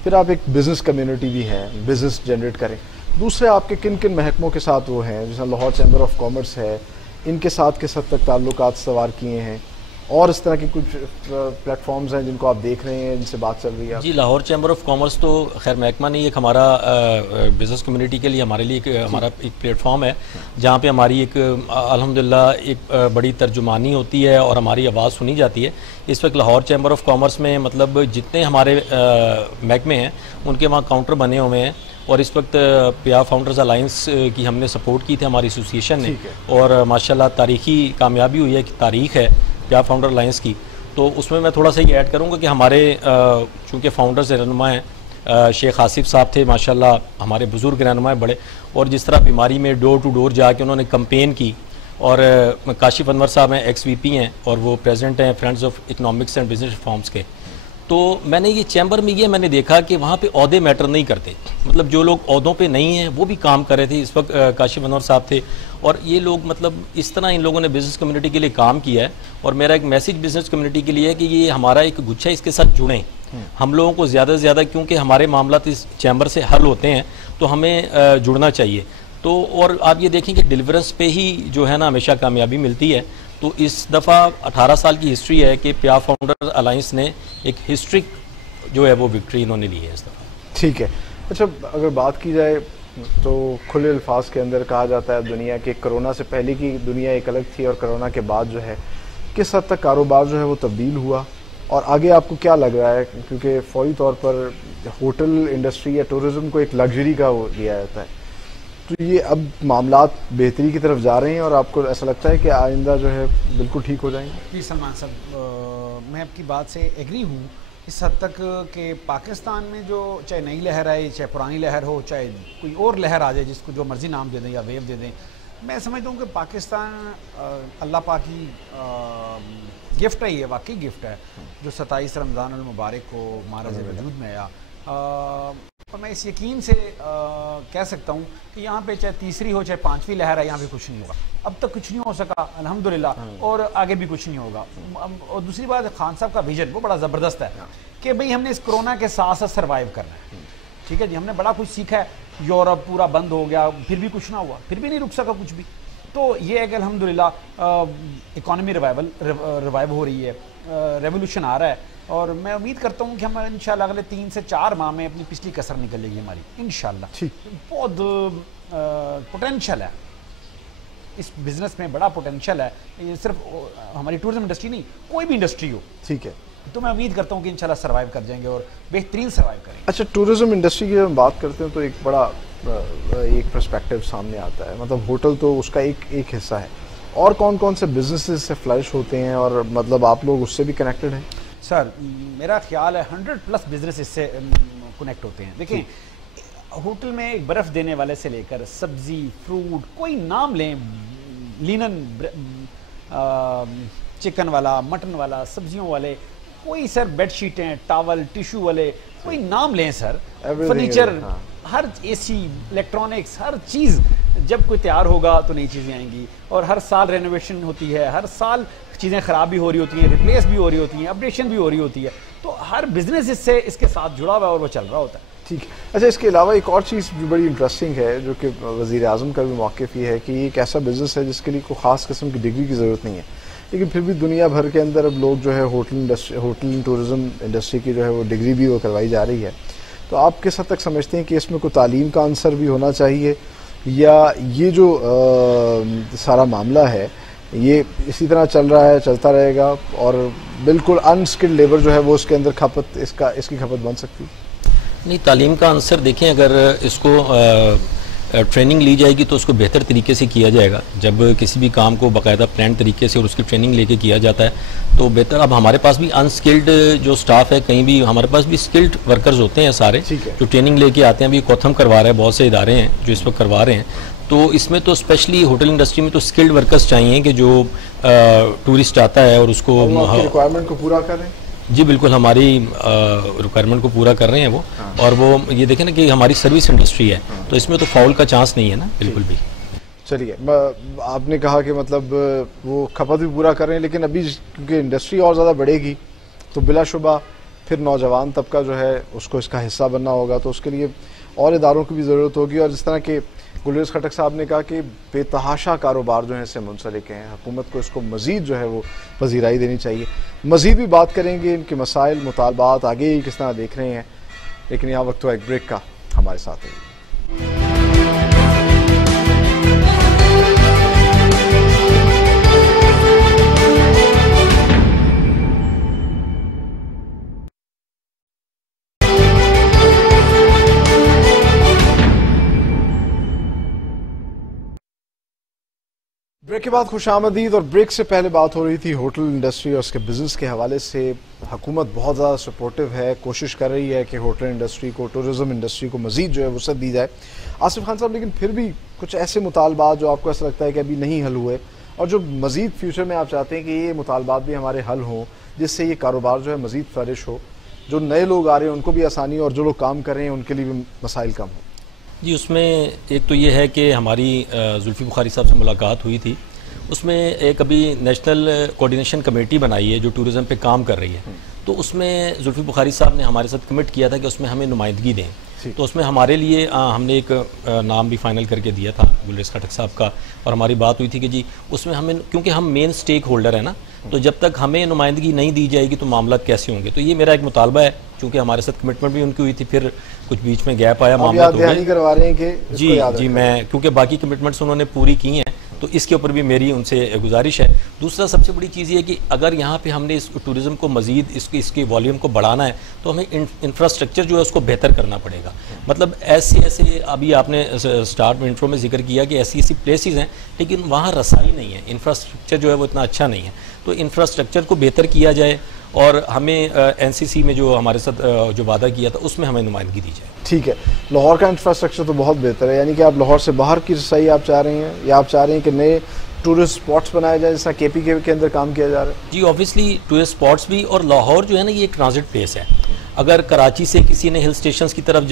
پھر آپ ایک بزنس کمیونٹی بھی ہیں, بزنس جنریٹ کریں. دوسرے آپ کے کن کن محکموں کے ساتھ وہ ہیں, جیسے لاہور چیمبر آف کامرس ہے, ان کے ساتھ کس حد تک تعلقات استوار کیے ہیں, اور اس طرح کی کچھ پلیٹ فارمز ہیں جن کو آپ دیکھ رہے ہیں, جن سے بات چل رہی ہے؟ جی لاہور چیمبر آف کامرس تو خیر محکمہ نہیں, ایک ہمارا بزنس کمیونٹی کے لیے ہمارے لیے ایک ہمارا ایک پلیٹ فارم ہے جہاں پہ ہماری ایک الحمدللہ ایک بڑی ترجمانی ہوتی ہے اور ہماری آواز سنی جاتی ہے. اس وقت لاہور چیمبر آف کامرس میں مطلب جتنے ہمارے محکمے ہیں ان کے وہاں کاؤنٹر بنے ہوئے ہیں, اور اس وقت پیا فاؤنڈرز الائنس کی ہم نے سپورٹ کی تھی ہماری ایسوسیشن نے, اور ماشاءاللہ تاریخی کامیابی ہوئی ہے کہ تاریخ ہے پیا فاؤنڈر الائنس کی. تو اس میں طوڑا سا یہ ایڈ کروں گا کہ ہمارے چونکہ فاؤنڈرز رہنما ہیں شیخ آصف صاحب تھے ماشاءاللہ, ہمارے بزرگ رہنما ہیں بڑے, اور جس طرح بیماری میں ڈور ٹو ڈور جا کے انہوں نے کمپین کی, اور کاشف انور صاحب ہیں ایکس وی پی ہیں اور وہ پریزیڈنٹ ہیں friends of economics and business reforms کے. تو میں نے یہ چیمبر میں میں نے دیکھا کہ وہاں پہ عہدے میٹر نہیں کرتے, مطلب جو لوگ عہدوں پہ نہیں ہیں وہ بھی کام کر رہے تھے. اس وقت کاشف انور صاحب تھے, اور یہ لوگ مطلب اس طرح ان لوگوں نے بزنس کمیونٹی کے لیے کام کیا ہے. اور میرا ایک میسیج بزنس کمیونٹی کے لیے ہے کہ یہ ہمارا ایک گچھا ہے, اس کے ساتھ جڑیں. ہم لوگوں کو زیادہ سے زیادہ, کیونکہ ہمارے معاملات اس چیمبر سے حل ہوتے ہیں, تو ہمیں جڑنا چاہیے. تو اور آپ یہ دیکھیں کہ ڈیلیورنس پہ ہی جو ہے نا ہمیشہ کامیابی ملتی ہے. تو اس دفعہ 18 سال کی ہسٹری ہے کہ پیا فاؤنڈر الائنس نے ایک ہسٹرک جو ہے وہ وکٹری انہوں نے لی ہے اس دفعہ. ٹھیک ہے, اچھا اگر بات کی جائے تو کھلے الفاظ کے اندر کہا جاتا ہے دنیا کہ کرونا سے پہلے کی دنیا ایک الگ تھی, اور کرونا کے بعد جو ہے کس حد تک کاروبار جو ہے وہ تبدیل ہوا, اور آگے آپ کو کیا لگ رہا ہے؟ کیونکہ فوری طور پر ہوٹل انڈسٹری یا ٹورزم کو ایک لگژری کا وہ دیا جاتا ہے, تو یہ اب معاملات بہتری کی طرف جا رہے ہیں اور آپ کو ایسا لگتا ہے کہ آئندہ جو ہے بالکل ٹھیک ہو جائیں گے؟ جی سلمان صاحب, میں آپ کی بات سے ایگری ہوں اس حد تک کہ پاکستان میں جو چاہے نئی لہر آئے, چاہے پرانی لہر ہو, چاہے کوئی اور لہر آ جائے, جس کو جو مرضی نام دے دیں یا ویو دے دیں, میں سمجھتا ہوں کہ پاکستان اللہ پاک کی گفٹ ہے, یہ واقعی گفٹ ہے جو 27 رمضان المبارک کو معرض وجود میں آیا. اور میں اس یقین سے کہہ سکتا ہوں کہ یہاں پہ چاہے تیسری ہو چاہے 5ویں لہر ہے, یہاں پہ کچھ نہیں ہوگا. اب تک کچھ نہیں ہو سکا الحمدللہ, اور آگے بھی کچھ نہیں ہوگا. اور دوسری بات, خان صاحب کا ویژن وہ بڑا زبردست ہے کہ بھئی ہم نے اس کرونا کے ساتھ ساتھ سروائیو کرنا ہے. ٹھیک ہے جی, ہم نے بڑا کچھ سیکھا ہے. یورپ پورا بند ہو گیا, پھر بھی کچھ نہ ہوا, پھر بھی نہیں رک سکا کچھ بھی. تو یہ ہے کہ الحمدللہ اکانومی ریوائیو ہو رہی ہے, ریولوشن آ رہا ہے, اور میں امید کرتا ہوں کہ ہم انشاءاللہ اگلے 3 سے 4 ماہ میں اپنی پچھلی کسر نکل جائے گی ہماری انشاءاللہ. ٹھیک, بہت پوٹینشیل ہے. اس بزنس میں بڑا پوٹینشیل ہے. یہ صرف ہماری ٹورزم انڈسٹری نہیں, کوئی بھی انڈسٹری ہو, ٹھیک ہے, تو میں امید کرتا ہوں کہ انشاءاللہ سروائیو کر جائیں گے اور بہترین سروائیو کریں گے. اچھا, ٹورزم انڈسٹری کی جب ہم بات کرتے ہیں تو ایک بڑا ایک پرسپیکٹیو سامنے آتا ہے, مطلب ہوٹل تو اس کا ایک حصہ ہے, اور کون کون سے بزنسز سے فلرش ہوتے ہیں, اور مطلب آپ لوگ اس سے بھی کنیکٹڈ ہیں؟ سر میرا خیال ہے 100+ بزنس اس سے کنیکٹ ہوتے ہیں. دیکھیں ہوٹل میں ایک برف دینے والے سے لے کر سبزی, فروٹ, کوئی نام لیں, لینن, چکن والا, مٹن والا, سبزیوں والے, کوئی سر بیڈ شیٹیں, ٹاول, ٹیشو والے, کوئی نام لیں سر, فرنیچر, ہر اے سی, الیکٹرانکس, ہر چیز جب کوئی تیار ہوگا تو نئی چیزیں آئیں گی. اور ہر سال رینوویشن ہوتی ہے, ہر سال چیزیں خراب بھی ہو رہی ہوتی ہیں, ریپلیس بھی ہو رہی ہوتی ہیں, اپڈیشن بھی ہو رہی ہوتی ہے. تو ہر بزنس اس کے ساتھ جڑا ہوا ہے اور وہ چل رہا ہوتا ہے. ٹھیک ہے. اچھا, اس کے علاوہ ایک اور چیز بھی بڑی انٹرسٹنگ ہے جو کہ وزیر اعظم کا بھی موقف یہ ہے کہ یہ ایک ایسا بزنس ہے جس کے لیے کوئی خاص قسم کی ڈگری کی ضرورت نہیں ہے, لیکن پھر بھی دنیا بھر کے اندر اب لوگ جو ہے ہوٹل ٹورزم انڈسٹری کی جو ہے وہ ڈگری بھی وہ کروائی جا رہی ہے. تو آپ کس حد تک سمجھتے ہیں کہ اس میں کوئی تعلیم کا عنصر بھی ہونا چاہیے, یا یہ جو سارا معاملہ ہے یہ اسی طرح چل رہا ہے, چلتا رہے گا, اور بالکل انسکلڈ لیبر جو ہے وہ اس کے اندر کھپت اس کی کھپت بن سکتی ہے؟ نہیں, تعلیم کا عنصر دیکھیں, اگر اس کو ٹریننگ لی جائے گی تو اس کو بہتر طریقے سے کیا جائے گا. جب کسی بھی کام کو باقاعدہ پلان طریقے سے اور اس کی ٹریننگ لے کے کیا جاتا ہے تو بہتر. اب ہمارے پاس بھی انسکلڈ جو سٹاف ہے, کہیں بھی ہمارے پاس بھی اسکلڈ ورکرز ہوتے ہیں سارے جو ٹریننگ لے کے آتے ہیں. ابھی کوتھم کروا رہا ہے, بہت سے ادارے ہیں جو اس وقت کروا رہے ہیں. تو اس میں تو اسپیشلی ہوٹل انڈسٹری میں تو اسکلڈ ورکرز چاہیے کہ جو ٹورسٹ آتا ہے اور اس کو ریکوائرمنٹ کو پورا کریں. جی بالکل, ہماری ریکوائرمنٹ کو پورا کر رہے ہیں وہ. اور وہ یہ دیکھیں نا کہ ہماری سروس انڈسٹری ہے تو اس میں تو فاؤل کا چانس نہیں ہے نا, بالکل بھی. چلیے, آپ نے کہا کہ مطلب وہ کھپت بھی پورا کر رہے ہیں, لیکن ابھی کیونکہ انڈسٹری اور زیادہ بڑھے گی تو بلا شبہ پھر نوجوان طبقہ جو ہے اس کو اس کا حصہ بننا ہوگا, تو اس کے لیے اور اداروں کی بھی ضرورت ہوگی. اور جس طرح کہ گلریز خٹک صاحب نے کہا کہ بے تحاشا کاروبار جو ہے اس سے منسلک ہیں, حکومت کو اس کو مزید جو ہے وہ پذیرائی دینی چاہیے. مزید بھی بات کریں گے ان کے مسائل, مطالبات آگے ہی کس طرح دیکھ رہے ہیں, لیکن یہاں وقت ہوا ایک بریک کا. ہمارے ساتھ رہیے. بریک کے بعد خوش آمدید. اور بریک سے پہلے بات ہو رہی تھی ہوٹل انڈسٹری اور اس کے بزنس کے حوالے سے. حکومت بہت زیادہ سپورٹیو ہے, کوشش کر رہی ہے کہ ہوٹل انڈسٹری کو, ٹورزم انڈسٹری کو مزید جو ہے وسعت دی جائے. آصف خان صاحب, لیکن پھر بھی کچھ ایسے مطالبات جو آپ کو ایسا لگتا ہے کہ ابھی نہیں حل ہوئے, اور جو مزید فیوچر میں آپ چاہتے ہیں کہ یہ مطالبات بھی ہمارے حل ہوں, جس سے یہ کاروبار جو ہے مزید فلرش ہو, جو نئے لوگ آ رہے ہیں ان کو بھی آسانی اور جو لوگ کام کر رہے ہیں ان کے لیے بھی مسائل کم ہوں؟ جی, اس میں ایک تو یہ ہے کہ ہماری زلفی بخاری صاحب سے ملاقات ہوئی تھی. اس میں ایک ابھی نیشنل کوارڈینیشن کمیٹی بنائی ہے جو ٹورزم پہ کام کر رہی ہے. تو اس میں زلفی بخاری صاحب نے ہمارے ساتھ کمٹ کیا تھا کہ اس میں ہمیں نمائندگی دیں. تو اس میں ہمارے لیے ہم نے ایک نام بھی فائنل کر کے دیا تھا گلریز خٹک صاحب کا, اور ہماری بات ہوئی تھی کہ جی اس میں ہمیں, کیونکہ ہم مین سٹیک ہولڈر ہیں نا, تو جب تک ہمیں نمائندگی نہیں دی جائے گی تو معاملات کیسے ہوں گے. تو یہ میرا ایک مطالبہ ہے, چونکہ ہمارے ساتھ کمٹمنٹ بھی ان کی ہوئی تھی, پھر کچھ بیچ میں گیپ آیا, معاملات ہو گئے. کروا رہے ہیں کہ جی میں, کیونکہ باقی کمٹمنٹس انہوں نے پوری کی ہیں تو اس کے اوپر بھی میری ان سے گزارش ہے. دوسرا سب سے بڑی چیز یہ کہ اگر یہاں پہ ہم نے اس ٹورزم کو مزید اس کی والیوم کو بڑھانا ہے تو ہمیں انفراسٹرکچر جو ہے اس کو بہتر کرنا پڑے گا. مطلب ایسے ابھی آپ نے سٹارٹ میں انٹرو میں ذکر کیا کہ ایسی پلیسز ہیں لیکن وہاں رسائی نہیں ہے, انفراسٹرکچر جو ہے وہ اتنا اچھا نہیں ہے. تو انفراسٹرکچر کو بہتر کیا جائے اور ہمیں NCC میں جو ہمارے ساتھ جو وعدہ کیا تھا اس میں ہمیں نمائندگی دی جائے. ٹھیک ہے, لاہور کا انفراسٹرکچر تو بہت بہتر ہے, یعنی کہ آپ لاہور سے باہر کی رسائی آپ چاہ رہے ہیں, یا آپ چاہ رہے ہیں کہ نئے ٹورسٹ اسپاٹس بنائے جائیں جیسا KPK کے اندر کام کیا جا رہا ہے؟ جی آبویسلی ٹورسٹ اسپاٹس بھی, اور لاہور جو ہے نا یہ ایک ٹرانزٹ پلیس ہے. اگر کراچی سے کسی نے ہل سٹیشنز کی طرف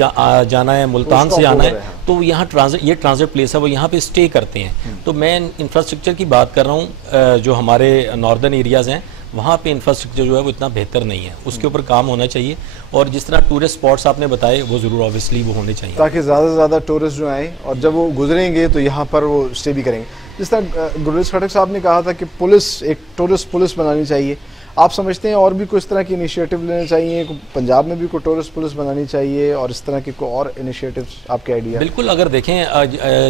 جانا ہے, ملتان سے آنا ہے, تو یہاں یہ ٹرانزٹ پلیس ہے, وہ یہاں پہ اسٹے کرتے ہیں. تو میں انفراسٹرکچر کی بات کر رہا ہوں, جو ہمارے ناردرن ایریاز ہیں وہاں پہ انفراسٹرکچر جو ہے وہ اتنا بہتر نہیں ہے, اس کے اوپر کام ہونا چاہیے. اور جس طرح ٹورسٹ اسپاٹس آپ نے بتائے وہ ضرور آبویسلی وہ ہونے چاہیے, تاکہ زیادہ سے زیادہ ٹورسٹ جو آئیں اور جب وہ گزریں گے تو یہاں پر وہ اسٹے بھی کریں گے. جس طرح گلریز خٹک صاحب نے کہا تھا کہ پولیس, ایک ٹورسٹ پولیس بنانی چاہیے. آپ سمجھتے ہیں اور بھی کوئی اس طرح کی انیشیٹو لینے چاہیے, پنجاب میں بھی کوئی ٹورسٹ پولیس بنانی چاہیے اور اس طرح کے کوئی اور انیشیٹوز آپ کے آئیڈیا؟ بالکل, اگر دیکھیں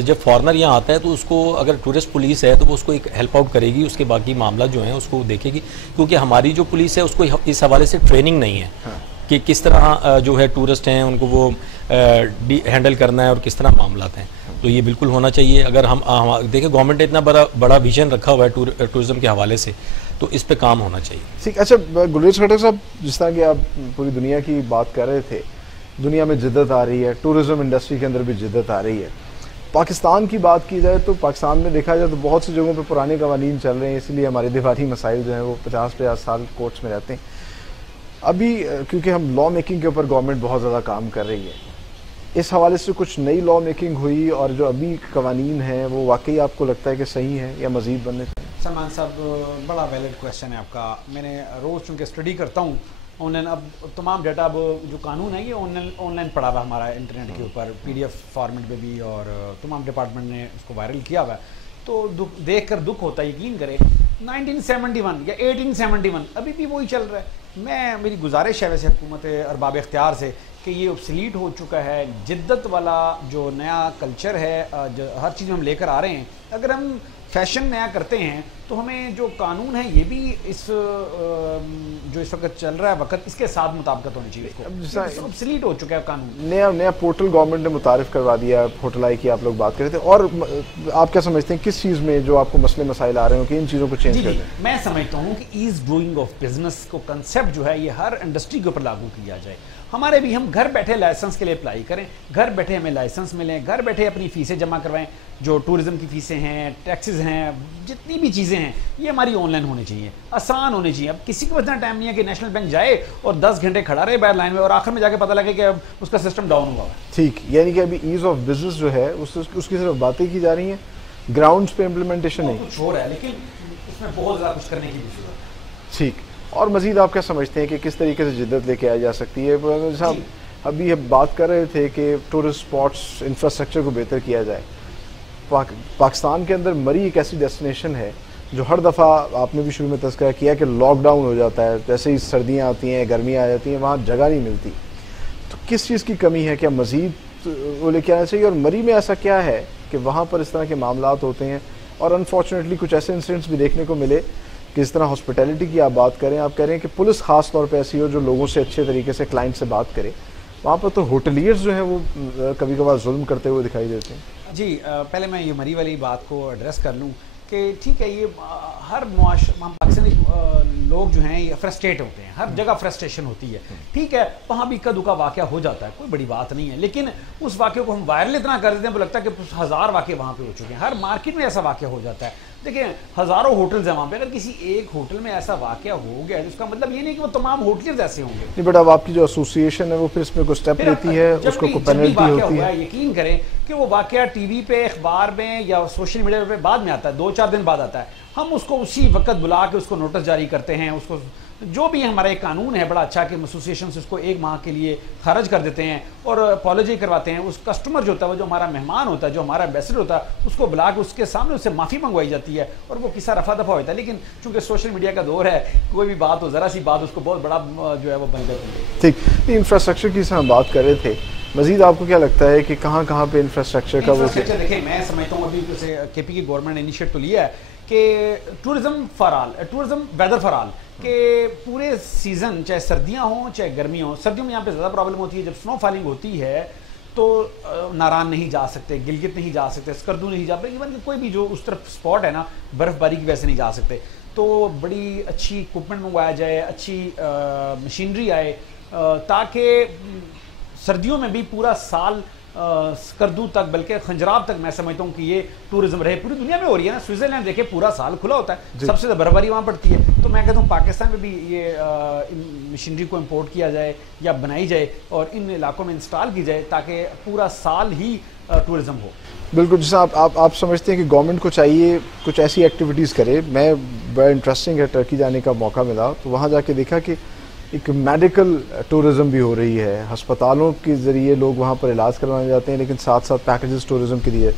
جب فارنر یہاں آتا ہے تو اس کو اگر ٹورسٹ پولیس ہے تو وہ اس کو ایک ہیلپ آؤٹ کرے گی, اس کے باقی معاملات جو ہیں اس کو دیکھے گی, کیونکہ ہماری جو پولیس ہے اس کو اس حوالے سے ٹریننگ نہیں ہے کہ کس طرح جو ہے ٹورسٹ ہیں ان کو وہ ہینڈل کرنا ہے اور کس طرح معاملات ہیں. تو یہ بالکل ہونا چاہیے. اگر ہم دیکھیں گورنمنٹ نے اتنا بڑا ویژن رکھا ہوا ہے ٹورزم کے حوالے سے, تو اس پہ کام ہونا چاہیے. ٹھیک. اچھا گلریز خٹک صاحب, جس طرح کہ آپ پوری دنیا کی بات کر رہے تھے, دنیا میں جدت آ رہی ہے, ٹورزم انڈسٹری کے اندر بھی جدت آ رہی ہے. پاکستان کی بات کی جائے تو پاکستان میں دیکھا جائے تو بہت سی جگہوں پہ پرانے قوانین چل رہے ہیں, اس لیے ہمارے دفاعی مسائل جو ہیں وہ 50 سال کورٹس میں رہتے ہیں. ابھی کیونکہ ہم لا میکنگ کے اوپر گورنمنٹ بہت زیادہ کام کر رہی ہے, اس حوالے سے کچھ نئی لا میکنگ ہوئی اور جو ابھی قوانین ہیں وہ واقعی آپ کو لگتا ہے کہ صحیح ہیں یا مزید بننے چاہیے؟ سلمان صاحب, بڑا ویلڈ کویشچن ہے آپ کا. میں نے روز چونکہ اسٹڈی کرتا ہوں آن لائن, اب تمام ڈیٹا اب جو قانون ہے یہ آن لائن پڑا ہوا ہمارا انٹرنیٹ کے اوپر, PDF فارمیٹ میں بھی, اور تمام ڈپارٹمنٹ نے اس کو وائرل کیا ہوا ہے. تو دیکھ کر دکھ ہوتا ہے, یقین کرے 1971 یا 1871 ابھی بھی وہی چل رہا ہے. میری گزارش ہے ویسے حکومت ارباب اختیار سے کہ یہ obsolete ہو چکا ہے. جدت والا جو نیا کلچر ہے, جو ہر چیز ہم لے کر آ رہے ہیں, اگر ہم فیشن نیا کرتے ہیں تو ہمیں جو قانون ہے یہ بھی اس جو اس وقت چل رہا ہے وقت, اس کے ساتھ مطابقت ہونی چاہیے. obsolete ہو چکا ہے قانون. نیا پورٹل گورنمنٹ نے متعارف کروا دیا, ہوٹل آئی کی آپ لوگ بات کر رہے تھے, اور آپ کیا سمجھتے ہیں کس چیز میں جو آپ کو مسئلے مسائل آ رہے ہوں کہ ان چیزوں کو چینج کر دیں؟ میں سمجھتا ہوں کہ ایز ڈوئنگ آف بزنس کو کنسیپٹ جو ہے یہ ہر انڈسٹری کے اوپر لاگو کیا جائے. ہمارے بھی ہم گھر بیٹھے لائسنس کے لیے اپلائی کریں, گھر بیٹھے ہمیں لائسنس ملیں, گھر بیٹھے اپنی فیسیں جمع کروائیں. جو ٹورزم کی فیسیں ہیں, ٹیکسز ہیں, جتنی بھی چیزیں ہیں یہ ہماری آن لائن ہونی چاہیے, آسان ہونی چاہیے. اب کسی کو اتنا ٹائم نہیں ہے کہ نیشنل بینک جائے اور 10 گھنٹے کھڑا رہے باہر لائن میں اور آخر میں جا کے پتہ لگے کہ اب اس کا سسٹم ڈاؤن ہوا ہے. ٹھیک, یعنی کہ ابھی ایز آف بزنس جو ہے اس کی صرف باتیں کی جا رہی ہیں, گراؤنڈز پہ امپلیمنٹیشن نہیں. کچھ ہو رہا ہے لیکن اس میں بہت زیادہ کچھ کرنے کی بھی ضرورت ہے. ٹھیک. اور مزید آپ کیا سمجھتے ہیں کہ کس طریقے سے جدت لے کے آئی جا سکتی ہے؟ صاحب ابھی ہم بات کر رہے تھے کہ ٹورسٹ اسپاٹس انفراسٹرکچر کو بہتر کیا جائے. پاکستان کے اندر مری ایک ایسی ڈیسٹینیشن ہے جو ہر دفعہ آپ نے بھی شروع میں تذکرہ کیا کہ لاک ڈاؤن ہو جاتا ہے, جیسے ہی سردیاں آتی ہیں, گرمیاں آ جاتی ہیں, وہاں جگہ نہیں ملتی. تو کس چیز کی کمی ہے, کیا مزید وہ لے کے آنا چاہیے؟ اور مری میں ایسا کیا ہے کہ وہاں پر اس طرح کے معاملات ہوتے ہیں, اور انفارچونیٹلی کچھ ایسے انسیڈنٹس بھی دیکھنے کو ملے کہ اس طرح ہاسپٹیلٹی کی آپ بات کریں, آپ کہہ رہے ہیں کہ پولیس خاص طور پہ ایسی ہو جو لوگوں سے اچھے طریقے سے کلائنٹ سے بات کرے, وہاں پر تو ہوٹلیئرز جو ہیں وہ کبھی کبھار ظلم کرتے ہوئے دکھائی دیتے ہیں. جی, پہلے میں یہ مری والی بات کو ایڈریس کر لوں کہ ٹھیک ہے, یہ ہر معاشرہ, ہم پاکستانی لوگ جو ہیں یہ فرسٹریٹ ہوتے ہیں, ہر جگہ فرسٹریشن ہوتی ہے. ٹھیک ہے, وہاں بھی کدو کا واقعہ ہو جاتا ہے, کوئی بڑی بات نہیں ہے, لیکن اس واقعے کو ہم وائرل اتنا کر دیتے ہیں تو لگتا ہے کہ 1000 واقعے وہاں پہ ہو چکے ہیں. ہر مارکیٹ میں ایسا واقعہ ہو جاتا ہے. دیکھیں, ہزاروں ہوٹلز ہیں وہاں پہ, اگر کسی ایک ہوٹل میں ایسا واقعہ ہو گیا تو اس کا مطلب یہ نہیں کہ وہ تمام ہوٹلز ایسے ہوں گے. نہیں, بٹ اب آپ کی جو ایسوسی ایشن ہے وہ پھر اس میں کوئی اسٹیپ لیتی ہے, اس کو کوئی پینلٹی ہوتی ہے. یقین کریں کہ وہ واقعہ ٹی وی پہ, اخبار میں یا سوشل میڈیا پہ بعد میں آتا ہے, 2-4 دن بعد آتا ہے. ہم اس کو اسی وقت بلا کے اس کو نوٹس جاری کرتے ہیں. اس کو جو بھی ہمارا ایک قانون ہے بڑا اچھا کہ ایسوسیشن سے اس کو 1 ماہ کے لیے خارج کر دیتے ہیں اور اپالوجی کرواتے ہیں. اس کسٹمر جو ہوتا ہے, وہ جو ہمارا مہمان ہوتا ہے, جو ہمارا ایمبیسڈر ہوتا ہے, اس کو بلا کے اس کے سامنے اس سے معافی منگوائی جاتی ہے اور وہ قصہ رفع دفع ہوتا ہے. لیکن چونکہ سوشل میڈیا کا دور ہے, کوئی بھی بات ہو, ذرا سی بات اس کو بہت بڑا جو ہے وہ بن جاتی ہے. ٹھیک, انفراسٹرکچر کی ہم بات کر رہے تھے, مزید آپ کو کیا لگتا ہے کہ کہاں کہاں پہ انفراسٹرکچر کا وہ دیکھیں, میں سمجھتا ہوں ابھی جیسے کے پی کی گورنمنٹ نے انیشیٹ تو لیا ہے کہ tourism for all, tourism weather for all, کہ پورے سیزن چاہے سردیاں ہوں چاہے گرمیاں ہوں. سردیوں میں یہاں پہ زیادہ پرابلم ہوتی ہے, جب سنو فالنگ ہوتی ہے تو ناران نہیں جا سکتے, گلگت نہیں جا سکتے, اسکردو نہیں جا سکتے, ایون کوئی بھی جو اس طرف اسپاٹ ہے نا برف باری کی وجہ سے نہیں جا سکتے. تو بڑی اچھی اکوپمنٹ منگوایا جائے, اچھی مشینری آئے تاکہ سردیوں میں بھی پورا سال اسکردو تک بلکہ خنجراب تک میں سمجھتا ہوں کہ یہ ٹورزم رہے. پوری دنیا میں ہو رہی ہے نا, سوئٹزرلینڈ دیکھیں پورا سال کھلا ہوتا ہے, سب سے زیادہ برفباری وہاں پڑتی ہے. تو میں کہتا ہوں پاکستان میں بھی یہ مشینری کو امپورٹ کیا جائے یا بنائی جائے اور ان علاقوں میں انسٹال کی جائے تاکہ پورا سال ہی ٹورزم ہو. بالکل, جیسا آپ سمجھتے ہیں کہ گورنمنٹ کو چاہیے کچھ ایسی ایکٹیویٹیز کرے. میں بڑا انٹرسٹنگ ہے, ٹرکی جانے کا موقع ملا تو وہاں جا کے دیکھا کہ ایک میڈیکل ٹورزم بھی ہو رہی ہے, ہسپتالوں کے ذریعے لوگ وہاں پر علاج کروانے جاتے ہیں, لیکن ساتھ ساتھ پیکیجز ٹورزم کے لیے.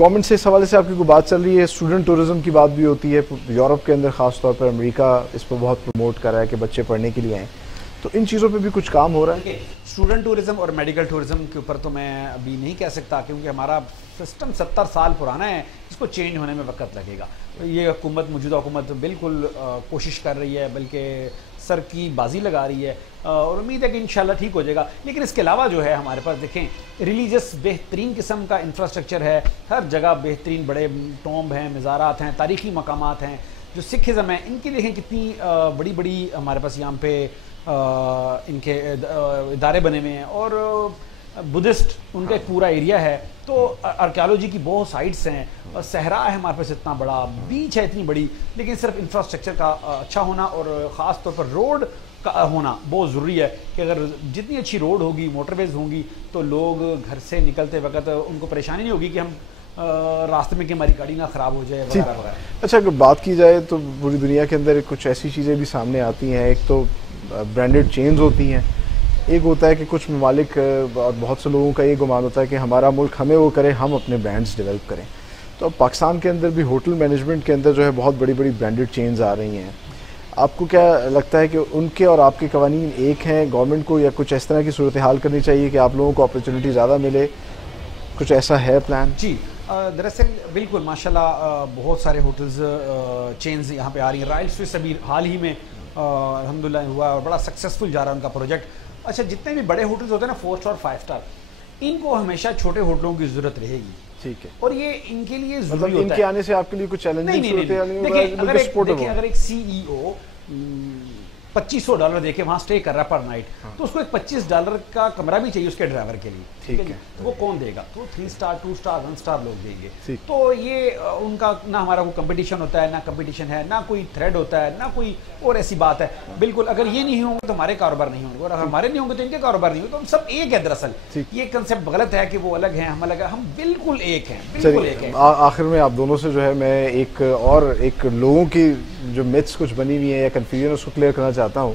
گورنمنٹ سے اس حوالے سے آپ کی کوئی بات چل رہی ہے؟ اسٹوڈنٹ ٹورزم کی بات بھی ہوتی ہے یورپ کے اندر، خاص طور پر امریکہ اس پہ بہت پروموٹ کر رہا ہے کہ بچے پڑھنے کے لیے آئیں، تو ان چیزوں پہ بھی کچھ کام ہو رہا ہے؟ اسٹوڈنٹ ٹورزم اور میڈیکل ٹورزم کے اوپر تو میں ابھی نہیں کہہ سکتا، کیونکہ ہمارا سسٹم 70 سال پرانا ہے، اس کو چینج ہونے میں وقت لگے گا. یہ حکومت، موجودہ حکومت بالکل کوشش کر رہی ہے، بلکہ سر کی بازی لگا رہی ہے، اور امید ہے کہ انشاءاللہ ٹھیک ہو جائے گا. لیکن اس کے علاوہ جو ہے ہمارے پاس دیکھیں ریلیجس بہترین قسم کا انفراسٹرکچر ہے، ہر جگہ بہترین بڑے ٹومب ہیں، مزارات ہیں، تاریخی مقامات ہیں. جو سکھزم ہے ان کی دیکھیں کتنی بڑی بڑی ہمارے پاس یہاں پہ ان کے ادارے بنے ہوئے ہیں، اور بدھسٹ ان کا ایک پورا ایریا ہے. تو آرکیالوجی کی بہت سائٹس ہیں، اور صحرا ہے ہمارے پاس اتنا بڑا، بیچ ہے اتنی بڑی. لیکن صرف انفراسٹرکچر کا اچھا ہونا اور خاص طور پر روڈ کا ہونا بہت ضروری ہے، کہ اگر جتنی اچھی روڈ ہوگی، موٹر ویز ہوں گی، تو لوگ گھر سے نکلتے وقت ان کو پریشانی نہیں ہوگی کہ ہم راستے میں کہ ہماری گاڑی نہ خراب ہو جائے وغیرہ وغیرہ. اچھا، اگر بات کی جائے تو پوری دنیا کے اندر کچھ ایسی چیزیں بھی سامنے آتی ہیں. ایک تو برانڈڈ چینز ہوتی ہیں، ایک ہوتا ہے کہ کچھ ممالک اور بہت سے لوگوں کا یہ گمان ہوتا ہے کہ ہمارا ملک ہمیں وہ کرے، ہم اپنے برانڈز ڈیولپ کریں. تو اب پاکستان کے اندر بھی ہوٹل مینجمنٹ کے اندر جو ہے بہت بڑی بڑی برانڈڈ چینز آ رہی ہیں. آپ کو کیا لگتا ہے کہ ان کے اور آپ کے قوانین ایک ہیں؟ گورنمنٹ کو یا کچھ اس طرح کی صورتحال کرنی چاہیے کہ آپ لوگوں کو اپرچونٹی زیادہ ملے؟ کچھ ایسا ہے پلان؟ جی دراصل بالکل ماشاءاللہ بہت سارے ہوٹلز چینز یہاں پہ آ رہی ہیں. رائل سوئس ابھی حال ہی میں الحمدللہ ہوا اور بڑا سکسیزفل جا رہا ہے ان کا پروجیکٹ. اچھا، جتنے بھی بڑے ہوٹلز ہوتے ہیں نا 4 اسٹار 5 اسٹار، ان کو ہمیشہ چھوٹے ہوٹلوں کی ضرورت رہے گی. ٹھیک ہے. اور یہ ان کے لیے ضروری مطلب ہوتا ہے. ان کے آنے سے آپ کے لیے کچھ چیلنجنگ صورتحال نہیں ہوگا؟ دیکھیں اگر ایک سی ای او $2500 دے کے وہاں سٹے کر رہا ہے پر نائٹ، تو اس کو ایک $25 کا کمرہ بھی چاہیے اس کے ڈرائیور کے لیے. ٹھیک ہے، وہ کون دے گا؟ تو 3 اسٹار 2 اسٹار 1 اسٹار لوگ دیں گے. تو یہ ان کا نہ ہمارا کوئی کمپٹیشن ہوتا ہے، نہ کمپٹیشن ہے، نہ کوئی تھریڈ ہوتا ہے، نہ کوئی اور ایسی بات ہے. بالکل اگر یہ نہیں ہوں گے تو ہمارے کاروبار نہیں ہوں گے، اور اگر ہمارے نہیں ہوں گے تو ان کے کاروبار نہیں ہوں گے. تو ہم سب ایک ہے. دراصل یہ کنسیپٹ غلط ہے کہ وہ الگ ہیں ہم الگ ہیں، ہم بالکل ایک ہیں، بالکل ایک ہیں. آخر میں آپ دونوں سے جو ہے میں ایک لوگوں کی جو میتھس کچھ بنی ہوئی ہیں یا کنفیوژن اس کو کلیئر کرنا چاہتا ہوں.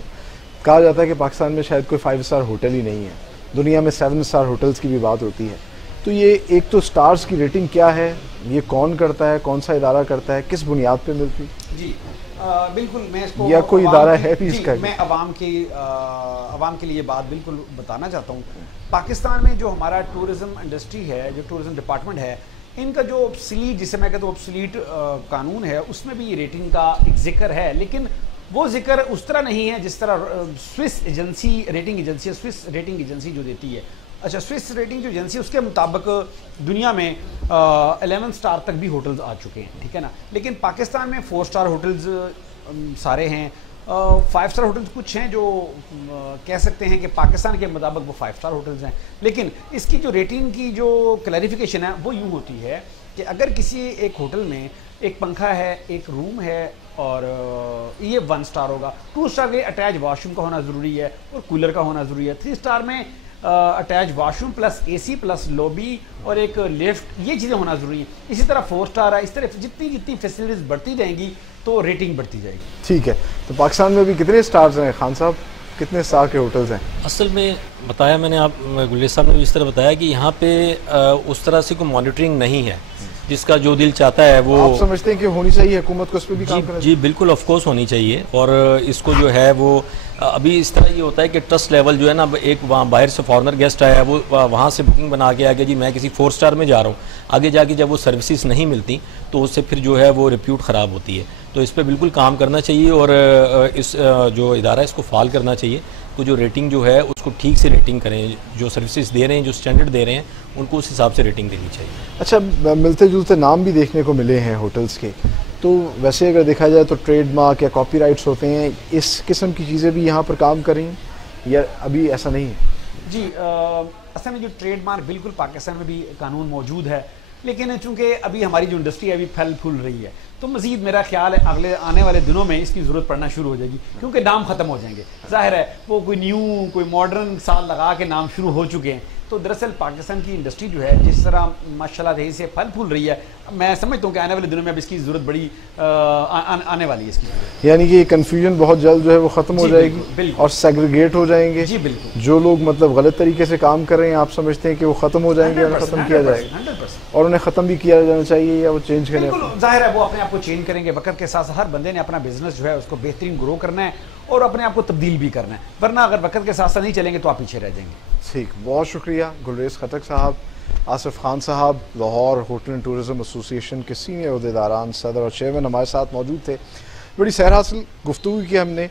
کہا جاتا ہے کہ پاکستان میں شاید کوئی 5 اسٹار ہوٹل ہی نہیں ہے، دنیا میں 7 اسٹار ہوٹلز کی بھی بات ہوتی ہے. تو یہ ایک تو سٹارز کی ریٹنگ کیا ہے، یہ کون کرتا ہے، کون سا ادارہ کرتا ہے، کس بنیاد پہ ملتی؟ جی بالکل، میں اس کو یا کوئی ادارہ ہے بھی اس کا؟ میں عوام کے لیے بات بالکل بتانا چاہتا ہوں. پاکستان میں جو ہمارا ٹورزم انڈسٹری ہے، جو ٹورزم ڈپارٹمنٹ ہے، ان کا جو obsolete، جسے میں کہتا ہوں obsolete قانون ہے، اس میں بھی یہ ریٹنگ کا ایک ذکر ہے. لیکن وہ ذکر اس طرح نہیں ہے جس طرح سوئس ایجنسی ریٹنگ ایجنسی ہے، سوئس ریٹنگ ایجنسی جو دیتی ہے. اچھا، سوئس ریٹنگ جو ایجنسی اس کے مطابق دنیا میں 11 اسٹار تک بھی ہوٹلز آ چکے ہیں. ٹھیک ہے نا. لیکن پاکستان میں 4 اسٹار ہوٹلز سارے ہیں، 5 اسٹار ہوٹلز کچھ ہیں جو کہہ سکتے ہیں کہ پاکستان کے مطابق وہ 5 اسٹار ہوٹلز ہیں. لیکن اس کی جو ریٹنگ کی جو کلیریفیکیشن ہے وہ یوں ہوتی ہے کہ اگر کسی ایک ہوٹل میں ایک پنکھا ہے، ایک روم ہے، اور یہ 1 اسٹار ہوگا. 2 اسٹار کے اٹیچ واش روم کا ہونا ضروری ہے اور کولر کا ہونا ضروری ہے. 3 اسٹار میں اٹیچ واش روم پلس اے سی پلس لوبی اور ایک لفٹ، یہ چیزیں ہونا ضروری ہیں. اسی طرح 4 اسٹار ہے. اس طرح جتنی فیسلٹیز بڑھتی جائیں گی تو ریٹنگ بڑھتی جائے گی. ٹھیک ہے. تو پاکستان میں بھی کتنے اسٹارز ہیں خان صاحب، کتنے اسٹار کے ہوٹلز ہیں؟ اصل میں بتایا میں نے، آپ گلیش صاحب نے بھی اس طرح بتایا کہ یہاں پہ اس طرح سے کوئی مانیٹرنگ نہیں ہے. جس کا جو دل چاہتا ہے وہ آپ سمجھتے ہیں کہ ہونی چاہیے، حکومت کو اس پہ بھی کام کرنا چاہیے؟ جی بالکل، آف کورس ہونی چاہیے. اور اس کو جو ہے وہ ابھی اس طرح یہ ہوتا ہے کہ ٹرسٹ لیول جو ہے نا، ایک وہاں باہر سے فارنر گیسٹ آیا ہے، وہ وہاں سے بکنگ بنا کے آگے جی میں کسی 4 اسٹار میں جا رہا ہوں، آگے جا کے جب وہ سروسز نہیں ملتی تو اس سے پھر جو ہے وہ ریپیوٹ خراب ہوتی ہے. تو اس پہ بالکل کام کرنا چاہیے، اور اس جو ادارہ ہے اس کو فعال کرنا چاہیے. تو جو ریٹنگ جو ہے اس کو ٹھیک سے ریٹنگ کریں، جو سروسز دے رہے ہیں، جو اسٹینڈرڈ دے رہے ہیں، ان کو اس حساب سے ریٹنگ دینی چاہیے. اچھا، ملتے جلتے نام بھی دیکھنے کو ملے ہیں ہوٹلز کے. تو ویسے اگر دیکھا جائے تو ٹریڈ مارک یا کاپی رائٹس ہوتے ہیں، اس قسم کی چیزیں بھی یہاں پر کام کریں یا ابھی ایسا نہیں ہے؟ جی اصل میں جو ٹریڈ مارک بالکل پاکستان میں بھی قانون موجود ہے، لیکن چونکہ ابھی ہماری جو انڈسٹری ہے ابھی پھل پھول رہی ہے، تو مزید میرا خیال ہے اگلے آنے والے دنوں میں اس کی ضرورت پڑنا شروع ہو جائے گی، کیونکہ نام ختم ہو جائیں گے. ظاہر ہے وہ کوئی نیو کوئی ماڈرن سال لگا کے نام شروع ہو چکے ہیں، تو تو دراصل پاکستان کی انڈسٹری جو ہے جس طرح ماشاءاللہ رہی سے پھل پھول رہی ہے، میں سمجھتا ہوں کہ آنے والے دنوں میں اب اس کی ضرورت بڑی آنے والی ہے اس کی ضرورت. یعنی کہ یہ کنفیوژن بہت جلد جو ہے وہ ختم ہو جائے گی اور سیگریگیٹ ہو جائیں گے. جی بالکل. جو لوگ مطلب غلط طریقے سے کام کر رہے ہیں آپ سمجھتے ہیں کہ وہ ختم ہو جائیں گے، انہیں ختم کیا جائے گا، اور انہیں ختم بھی کیا جانا چاہیے یا وہ چینج کریں؟ ظاہر ہے وہ اپنے آپ کو چینج کریں گے. وقت کے ساتھ ہر بندے نے اپنا بزنس جو ہے اس کو بہترین گرو کرنا ہے اور اپنے آپ کو تبدیل بھی کرنا ہے، ورنہ اگر وقت کے ساتھ ساتھ نہیں چلیں گے تو آپ پیچھے رہ جائیں گے. ٹھیک، بہت شکریہ گلریز خٹک صاحب. آصف خان صاحب لاہور ہوٹل اینڈ ٹورزم ایسوسی ایشن کے سینئر عہدیداران، صدر اور چیئرمین ہمارے ساتھ موجود تھے. بڑی سیر حاصل گفتگو کی ہم نے،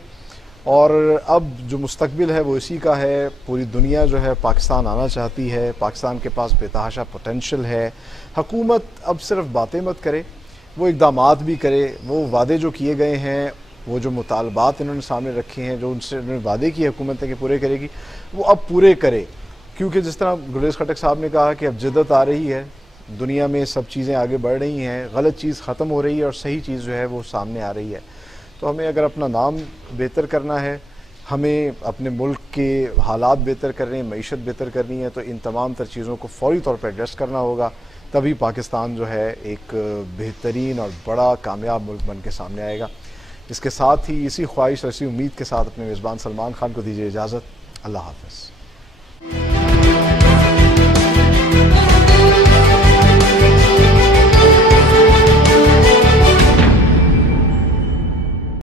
اور اب جو مستقبل ہے وہ اسی کا ہے. پوری دنیا جو ہے پاکستان آنا چاہتی ہے، پاکستان کے پاس بے تحاشا پوٹینشل ہے. حکومت اب صرف باتیں مت کرے، وہ اقدامات بھی کرے. وہ وعدے جو کیے گئے ہیں، وہ جو مطالبات انہوں نے سامنے رکھے ہیں، جو ان سے انہوں نے وعدے کی حکومت ہے کہ پورے کرے گی، وہ اب پورے کرے. کیونکہ جس طرح گلریز خٹک صاحب نے کہا کہ اب جدت آ رہی ہے، دنیا میں سب چیزیں آگے بڑھ رہی ہیں، غلط چیز ختم ہو رہی ہے اور صحیح چیز جو ہے وہ سامنے آ رہی ہے. تو ہمیں اگر اپنا نام بہتر کرنا ہے، ہمیں اپنے ملک کے حالات بہتر کرنے ہیں، معیشت بہتر کرنی ہے، تو ان تمام تر چیزوں کو فوری طور پر ایڈریس کرنا ہوگا. تبھی پاکستان جو ہے ایک بہترین اور بڑا کامیاب ملک بن کے سامنے آئے گا. اس کے ساتھ ہی اسی خواہش اور اسی امید کے ساتھ اپنے میزبان سلمان خان کو دیجیے اجازت. اللہ حافظ.